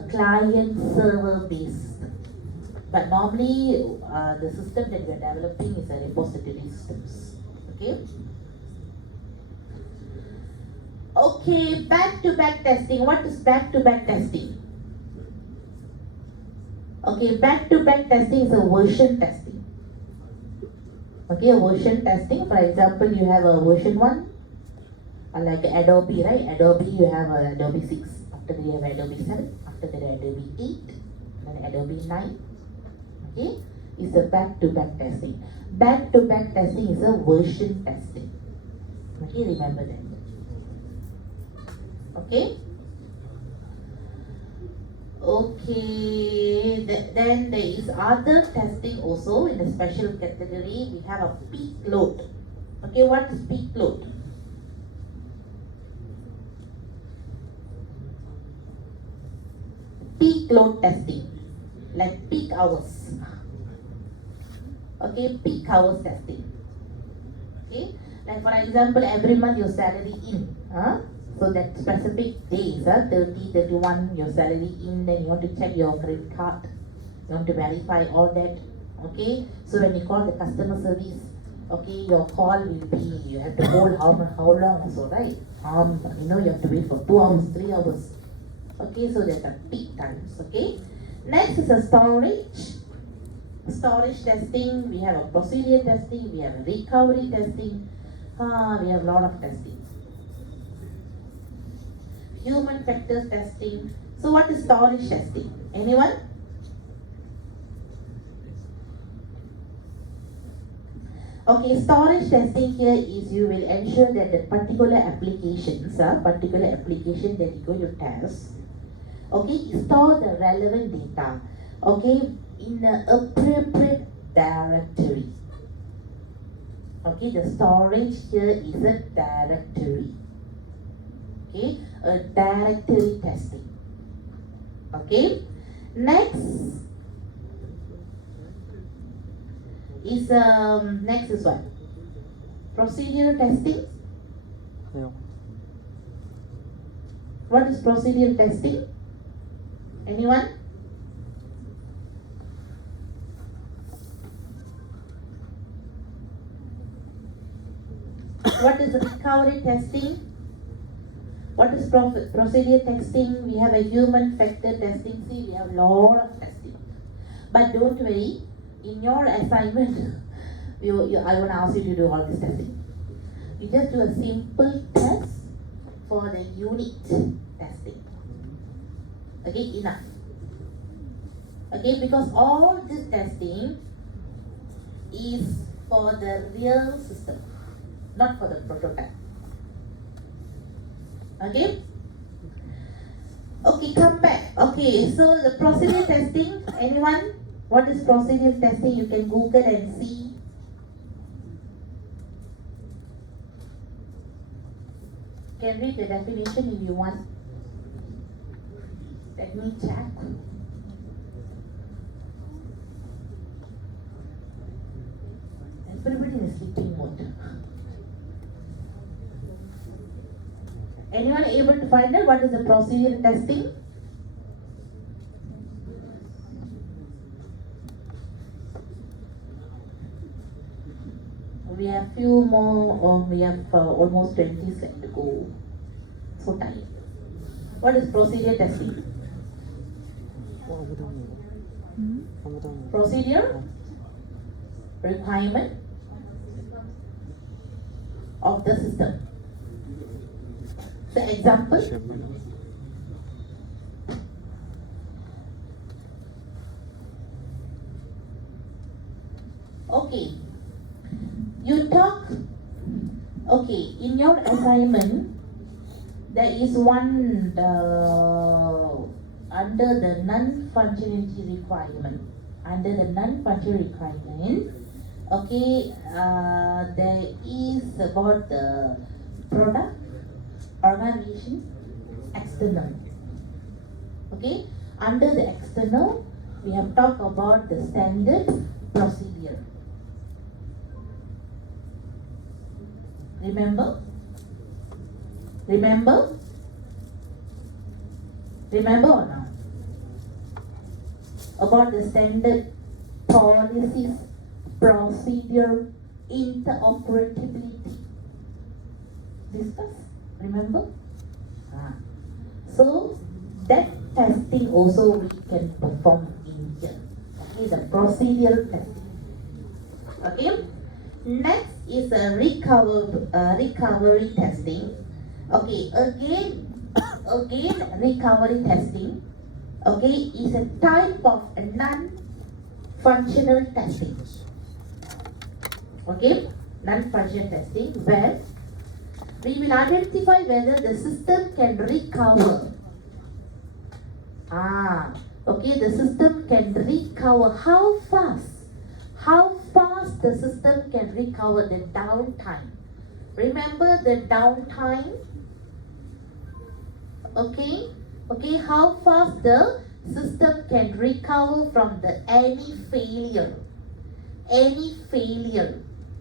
client server based, but normally the system that we are developing is a repository systems. Okay. Okay, back-to-back testing. What is back-to-back testing? Okay, back-to-back testing is a version testing. Okay, a version testing. For example, you have a version 1, like Adobe, right? Adobe, you have Adobe 6. After that, you have Adobe 7. After that, Adobe 8. Then Adobe 9. Okay, is a back-to-back testing. Back-to-back testing is a version testing. Okay, remember that. Okay. Okay, then there is other testing also in a special category. We have a peak load. Okay, what is peak load? Peak load testing, like peak hours. Okay, peak hours testing. Okay, like for example, every month your salary in. So that specific days, 30, 31, your salary in, then you want to check your credit card. You want to verify all that. Okay, so when you call the customer service, Okay, your call will be, you have to hold how long also, right? You have to wait for 2 hours, 3 hours. Okay, so there's a peak times. Okay, next is a storage testing. We have a procedure testing, we have a recovery testing, we have a lot of testing. Human factors testing. So what is storage testing? Anyone? Okay, storage testing here is you will ensure that the particular application that you're going to test, okay, store the relevant data, okay, in the appropriate directory. Okay, the storage here is a directory. Okay, a directory testing. Okay, next is what? Procedure testing. Yeah. What is procedure testing? Anyone? What is recovery testing? What is procedure testing? We have a human factor testing. See, we have a lot of testing. But don't worry, in your assignment, I won't ask you to do all this testing. You just do a simple test for the unit testing. Okay, enough. Okay, because all this testing is for the real system, not for the prototype. Okay? Okay, come back. Okay, so the procedure testing, anyone? What is procedure testing? You can Google and see. You can read the definition if you want. Let me check. Everybody in sleeping mode. Anyone able to find out what is the procedure testing? We have few more, we have almost 20 slides to go. So tired. What is procedure testing? Procedure, requirement of the system. The example. Okay. You talk. Okay. In your assignment, there is one under the non-functionality requirement. Under the non-functional requirement, okay, there is about the product, organization, external. Okay, under the external, we have talked about the standard procedure. Remember? Remember? Remember or not? About the standard policies, procedure, interoperability. Discuss. Remember? So that testing also we can perform in here. Okay, the procedure testing. Okay. Next is a recovery testing. Okay, again recovery testing. Okay, is a type of a non-functional testing. Okay, non-functional testing where we will identify whether the system can recover. Okay, the system can recover. How fast the system can recover the downtime. Remember the downtime? Okay, how fast the system can recover from any failure,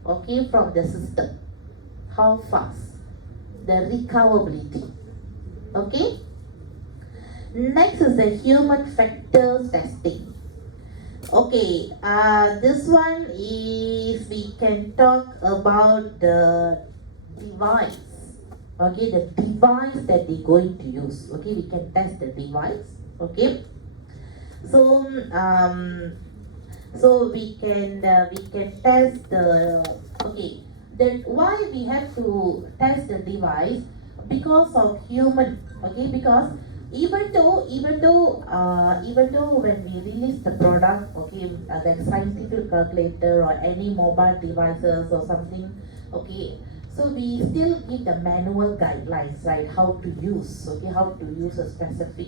okay, from the system. How fast? The recoverability. Okay. Next is the human factors testing. Okay, this one is we can talk about the device. Okay, the device that we're going to use. Okay, we can test the device. Okay, so we can test the okay. Then why we have to test the device? Because of human. Okay, because even though when we release the product, okay, like scientific calculator or any mobile devices or something, okay, so we still give the manual guidelines, right? How to use, okay, how to use a specific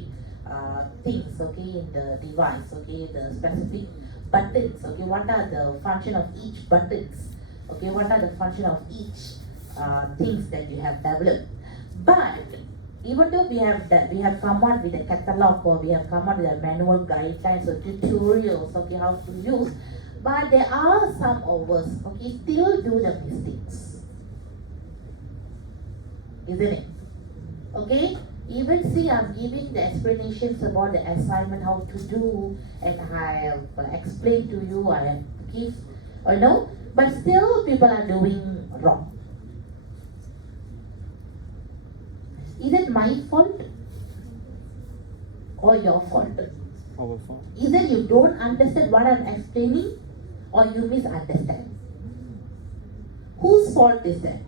things, okay, in the device, okay, the specific buttons, okay, what are the function of each buttons, okay, what are the function of each things that you have developed. But even though we have come out with a catalog or we have come out with a manual guidelines or tutorials, okay, how to use, but there are some of us, okay, still do the mistakes, isn't it? Okay, even see I'm giving the explanations about the assignment, how to do, and I have explained to you, I have give, or no, but still people are doing wrong. Is it my fault or your fault? Our fault. Either you don't understand what I'm explaining or you misunderstand. Whose fault is that?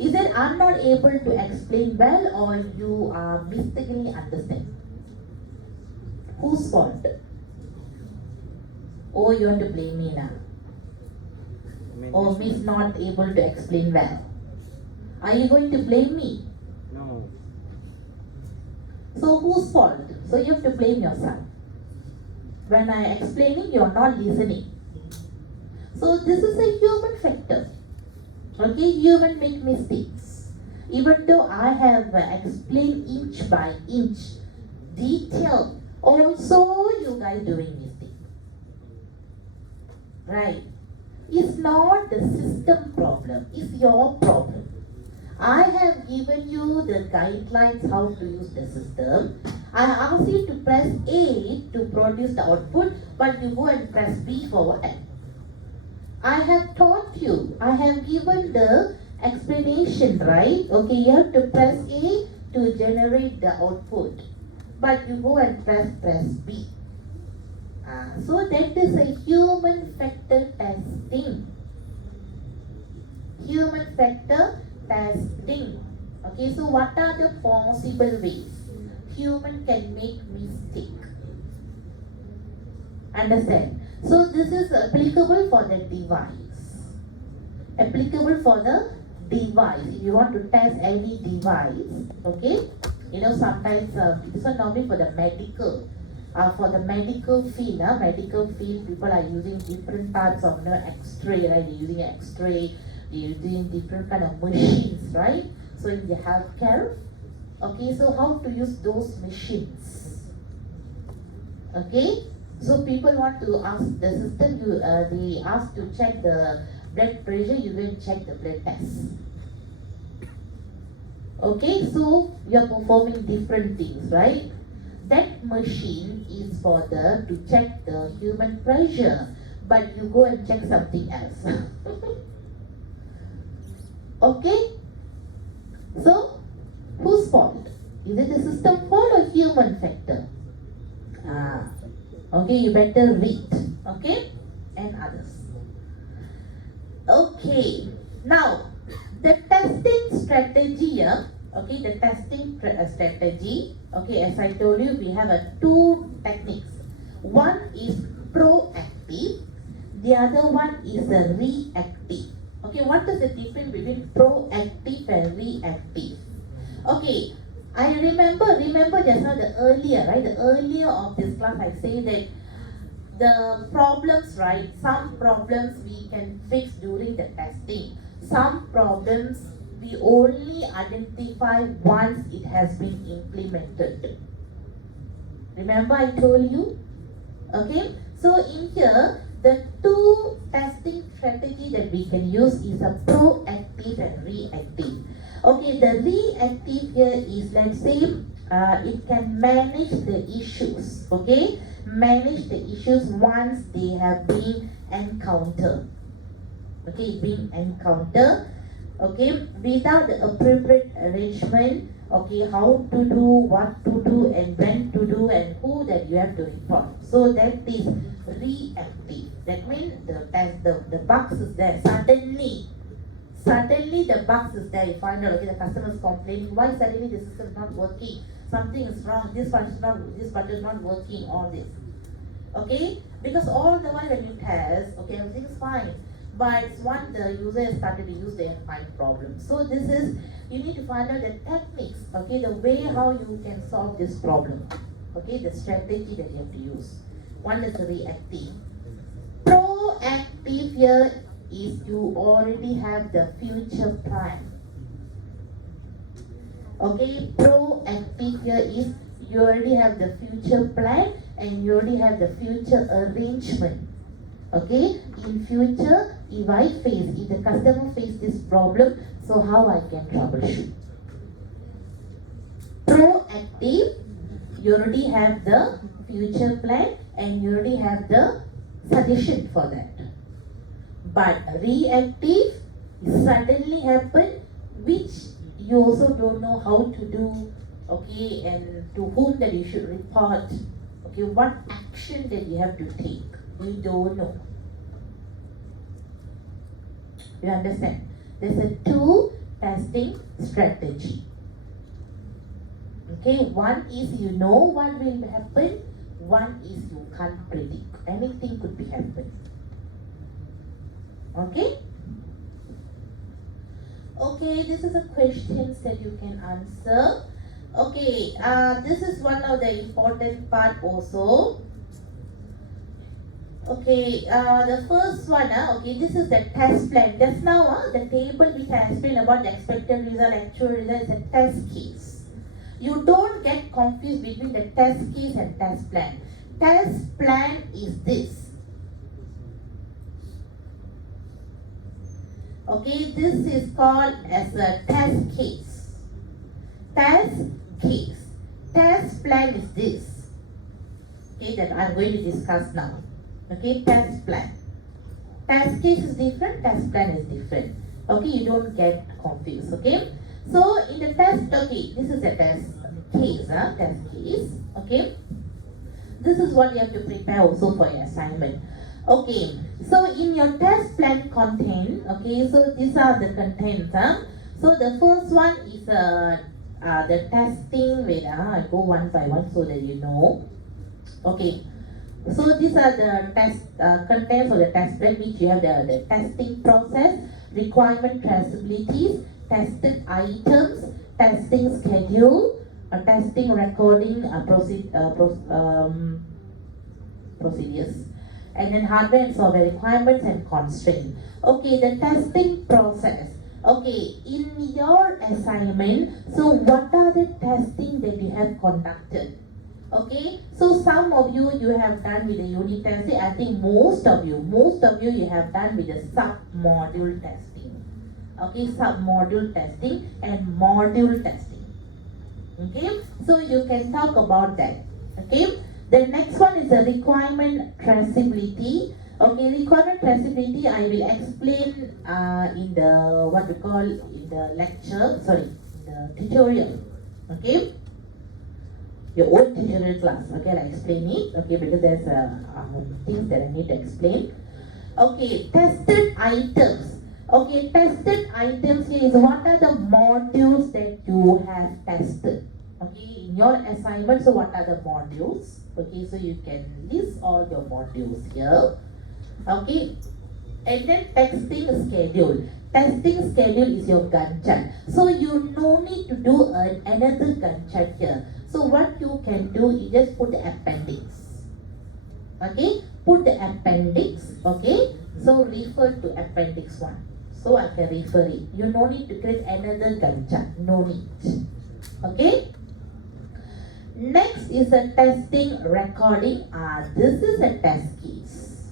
Is it I'm not able to explain well or you are mistakenly understand? Whose fault? Oh, you want to blame me now? Or Miss not able to explain well? Are you going to blame me? No. So whose fault? So you have to blame yourself. When I explaining, you are not listening. So this is a human factor. Okay, human make mistakes. Even though I have explained inch by inch, detail, also you guys doing mistake. Right? It's not the system problem, it's your problem. I have given you the guidelines how to use the system. I asked you to press A to produce the output, but you go and press B for what? I have taught you, I have given the explanation, right? Okay, you have to press A to generate the output, but you go and press B. So that is a human factor testing. Human factor testing. Okay, so what are the possible ways human can make mistake? Understand? So this is applicable for the device. Applicable for the device. If you want to test any device, okay, you know sometimes this one normally for the medical. For the medical field, people are using different types of X-ray, right? They're using X-ray. They're using different kind of machines, right? So in the healthcare, okay, so how to use those machines? Okay, so people want to ask the system, they ask to check the blood pressure, you will check the blood test. Okay, so you are performing different things, right? That machine is for to check the human pressure, but you go and check something else. Okay? So, whose fault? Is it the system fault or human factor? Okay, you better read. Okay? And others. Okay. Now, the testing strategy, okay, the testing strategy, okay, as I told you, we have two techniques. One is proactive, the other one is reactive. Okay, what is the difference between proactive and reactive? Okay, I remember just now the earlier, right? The earlier of this class, I say that the problems, right? Some problems we can fix during the testing. Some problems we only identify once it has been implemented. Remember I told you? Okay, so in here, the two testing strategy that we can use is a proactive and reactive. Okay, the reactive here is, let's say it can manage the issues, okay? Manage the issues once they have been encountered. Okay, being encountered, okay, without the appropriate arrangement, okay, how to do, what to do, and when to do, and who that you have to report. So that is reactive. That means the bugs is there. Suddenly the bugs is there. You find out, okay, the customer is complaining, why suddenly the system is not working? Something is wrong, this part is not working, all this. Okay, because all the while when you test, okay, everything is fine. But once the user has started to use, they find problems. So this is, you need to find out the techniques, okay, the way how you can solve this problem. Okay, the strategy that you have to use. One is reactive. Proactive here is you already have the future plan. Okay, proactive here is you already have the future plan and you already have the future arrangement. Okay, in future, if the customer face this problem, so how I can troubleshoot. Proactive, you already have the future plan and you already have the solution for that. But reactive, suddenly happen, which you also don't know how to do, okay, and to whom that you should report, okay, what action that you have to take. We don't know. You understand? There's a two testing strategy. Okay, one is you know what will happen, one is you can't predict. Anything could be happening. Okay? Okay, this is a questions that you can answer. Okay, this is one of the important part also. Okay, the first one, okay, this is the test plan. Just now, the table which I explained about the expected result, actual result is a test case. You don't get confused between the test case and test plan. Test plan is this. Okay, this is called as a test case. Test case. Test plan is this. Okay, that I'm going to discuss now. Okay, test plan. Test case is different, test plan is different. Okay, you don't get confused, okay? So, in the test, okay, this is a test case, test case, okay? This is what you have to prepare also for your assignment. Okay, so in your test plan content, okay, so these are the contents, So, the first one is the testing, wait, I'll go one by one so that you know. Okay. So these are the test contents of the test plan, which you have the testing process, requirement traceabilities, tested items, testing schedule, testing recording procedures, and then hardware and software requirements and constraints. Okay, the testing process. Okay, in your assignment, so what are the testing that you have conducted? Okay, so some of you have done with the unit testing. I think most of you you have done with the sub-module testing. Okay, sub-module testing and module testing. Okay, so you can talk about that. Okay, the next one is the requirement traceability. Okay, requirement traceability I will explain in the what we call in the lecture. Sorry, in the tutorial. Okay. Your own tutorial class, okay, I'll explain it, okay, because there's things that I need to explain. Okay, tested items. Okay, tested items here is what are the modules that you have tested. Okay, in your assignment, so what are the modules? Okay, so you can list all your modules here. Okay, and then testing schedule. Testing schedule is your Gantt chart. So you no need to do another Gantt chart here. So what you can do is just put the appendix. Okay, put the appendix. Okay, so refer to appendix 1. So I can refer it. You no need to create another Gantt chart. No need. Okay. Next is the testing recording. This is a test case.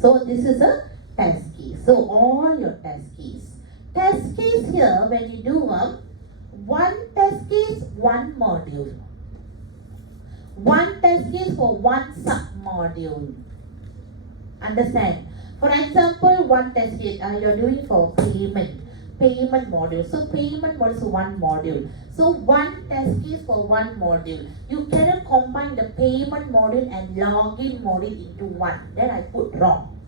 So this is a test case. So all your test case. Test case here, when you do one test case, one module. One test case for one sub-module. Understand? For example, one test case you're doing for payment module. So payment module is one module. So one test case for one module. You cannot combine the payment module and login module into one. Then I put wrong.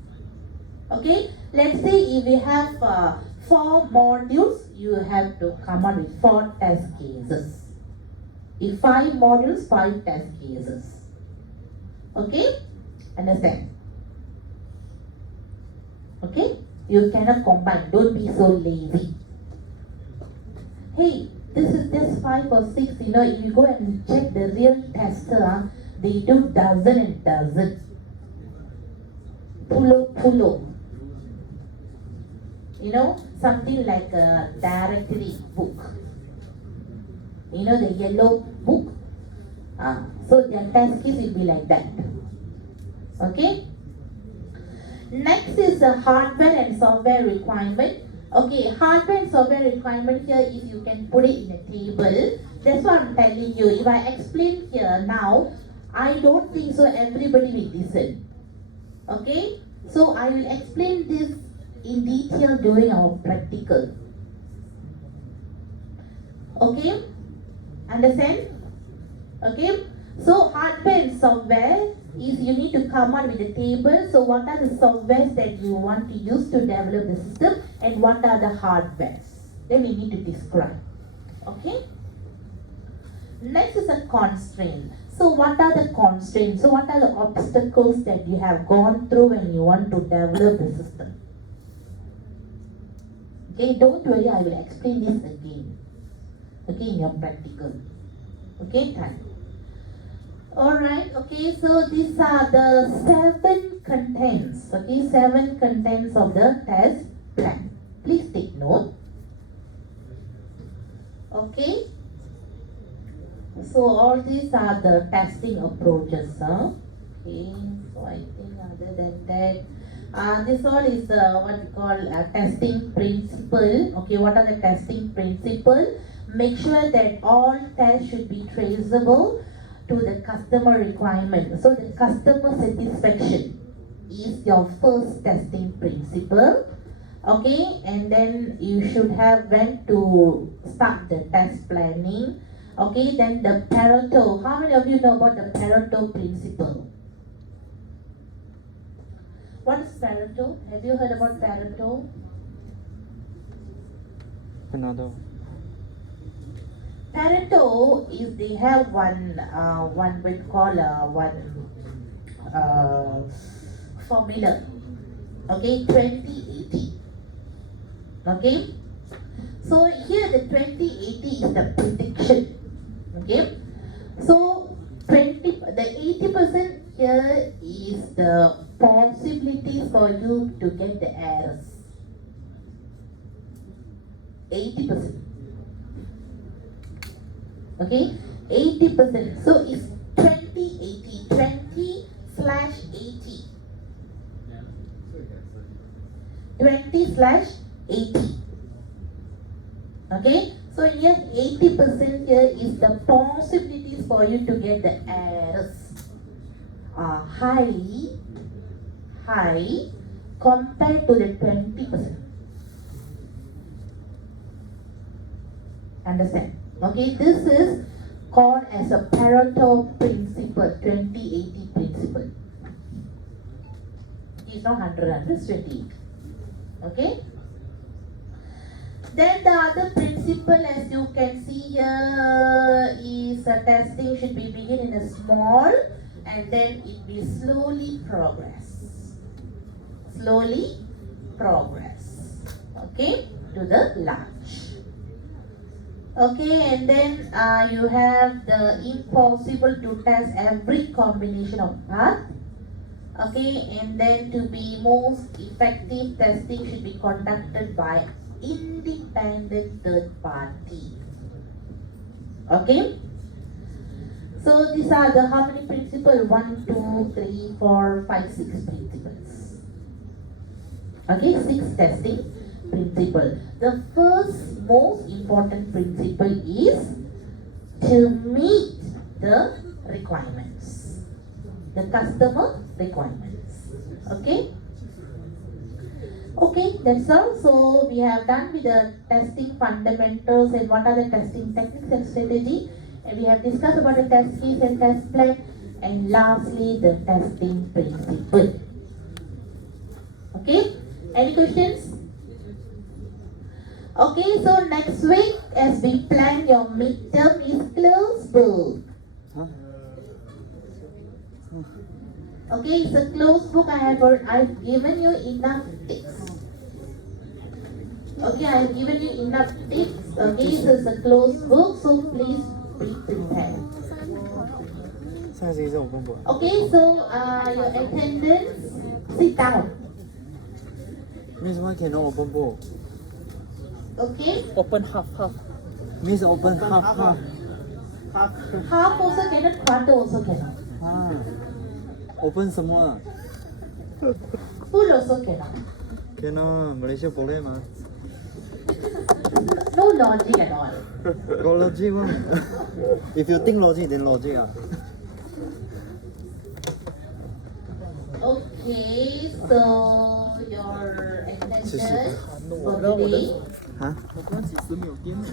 Okay? Let's say if we have 4 modules, you have to come up with 4 test cases. If 5 modules, 5 test cases. Okay? Understand? Okay? You cannot combine. Don't be so lazy. Hey, this is just 5 or 6. If you go and check the real tester, they do dozen and dozen. Pulo. Something like a directory book. The yellow book. So their test case will be like that. Okay? Next is the hardware and software requirement. Okay, hardware and software requirement here is you can put it in a table. That's what I'm telling you. If I explain here now, I don't think so everybody will listen. Okay? So I will explain this in detail during our practical. Okay? Understand? Okay? So hardware and software is you need to come up with a table. So what are the softwares that you want to use to develop the system and what are the hardwares? Then we need to describe. Okay? Next is a constraint. So what are the constraints? So what are the obstacles that you have gone through when you want to develop the system? Okay, don't worry, I will explain this again. Okay, in your practical. Okay, time. Alright, okay, so these are the 7 contents. Okay, 7 contents of the test plan. Please take note. Okay. So all these are the testing approaches. Okay, so I think other than that, this all is what we call testing principle. Okay, what are the testing principle? Make sure that all tests should be traceable to the customer requirement. So the customer satisfaction is your first testing principle. Okay, and then you should have when to start the test planning. Okay, then the Pareto. How many of you know about the Pareto principle? What is Pareto? Have you heard about Pareto? Another. Pareto is they have one we call formula. Okay, 20-80. Okay, so here the 20-80 is the prediction. Okay, so the 80% here is the possibilities for you to get the errors. 80%. Okay, 80%. So it's 20-80. 20/80. 20/80. Okay, so here 80% here is the possibilities for you to get the errors are high compared to the 20%. Understand? Okay, this is called as a Pareto principle, 20-80 principle. It's not 100, it's 20. Okay? Then the other principle, as you can see here, is testing should be begin in a small and then it will slowly progress. Slowly progress. Okay? To the large. Okay, and then you have the impossible to test every combination of path. Okay, and then to be most effective, testing should be conducted by independent third party. Okay, so these are the how many principles? 1, 2, 3, 4, 5, 6 principles. Okay, 6 testing principle. The first most important principle is to meet the requirements, the customer requirements. Okay? Okay, that's all. So we have done with the testing fundamentals and what are the testing techniques and strategy. And we have discussed about the test case and test plan. And lastly, the testing principle. Okay? Any questions? Okay, so next week, as we plan your midterm is closed book. Huh? Okay, it's a closed book. I've given you enough tips. Okay, I've given you enough tips. Okay, so it's a closed book, so please be prepared. 上次是我公布。 Okay, so your attendance, sit down. Miss, why cannot open book? Okay, Open half. Miss, open half. half also cannot, quarter also cannot. Ah, open 什么啊 Full also cannot. Cannot, Malaysia boleh mah. No logic at all. Got logic one. If you think logic, then logic ah. Okay, so your attendance for today. 哈？我刚几时没有电了？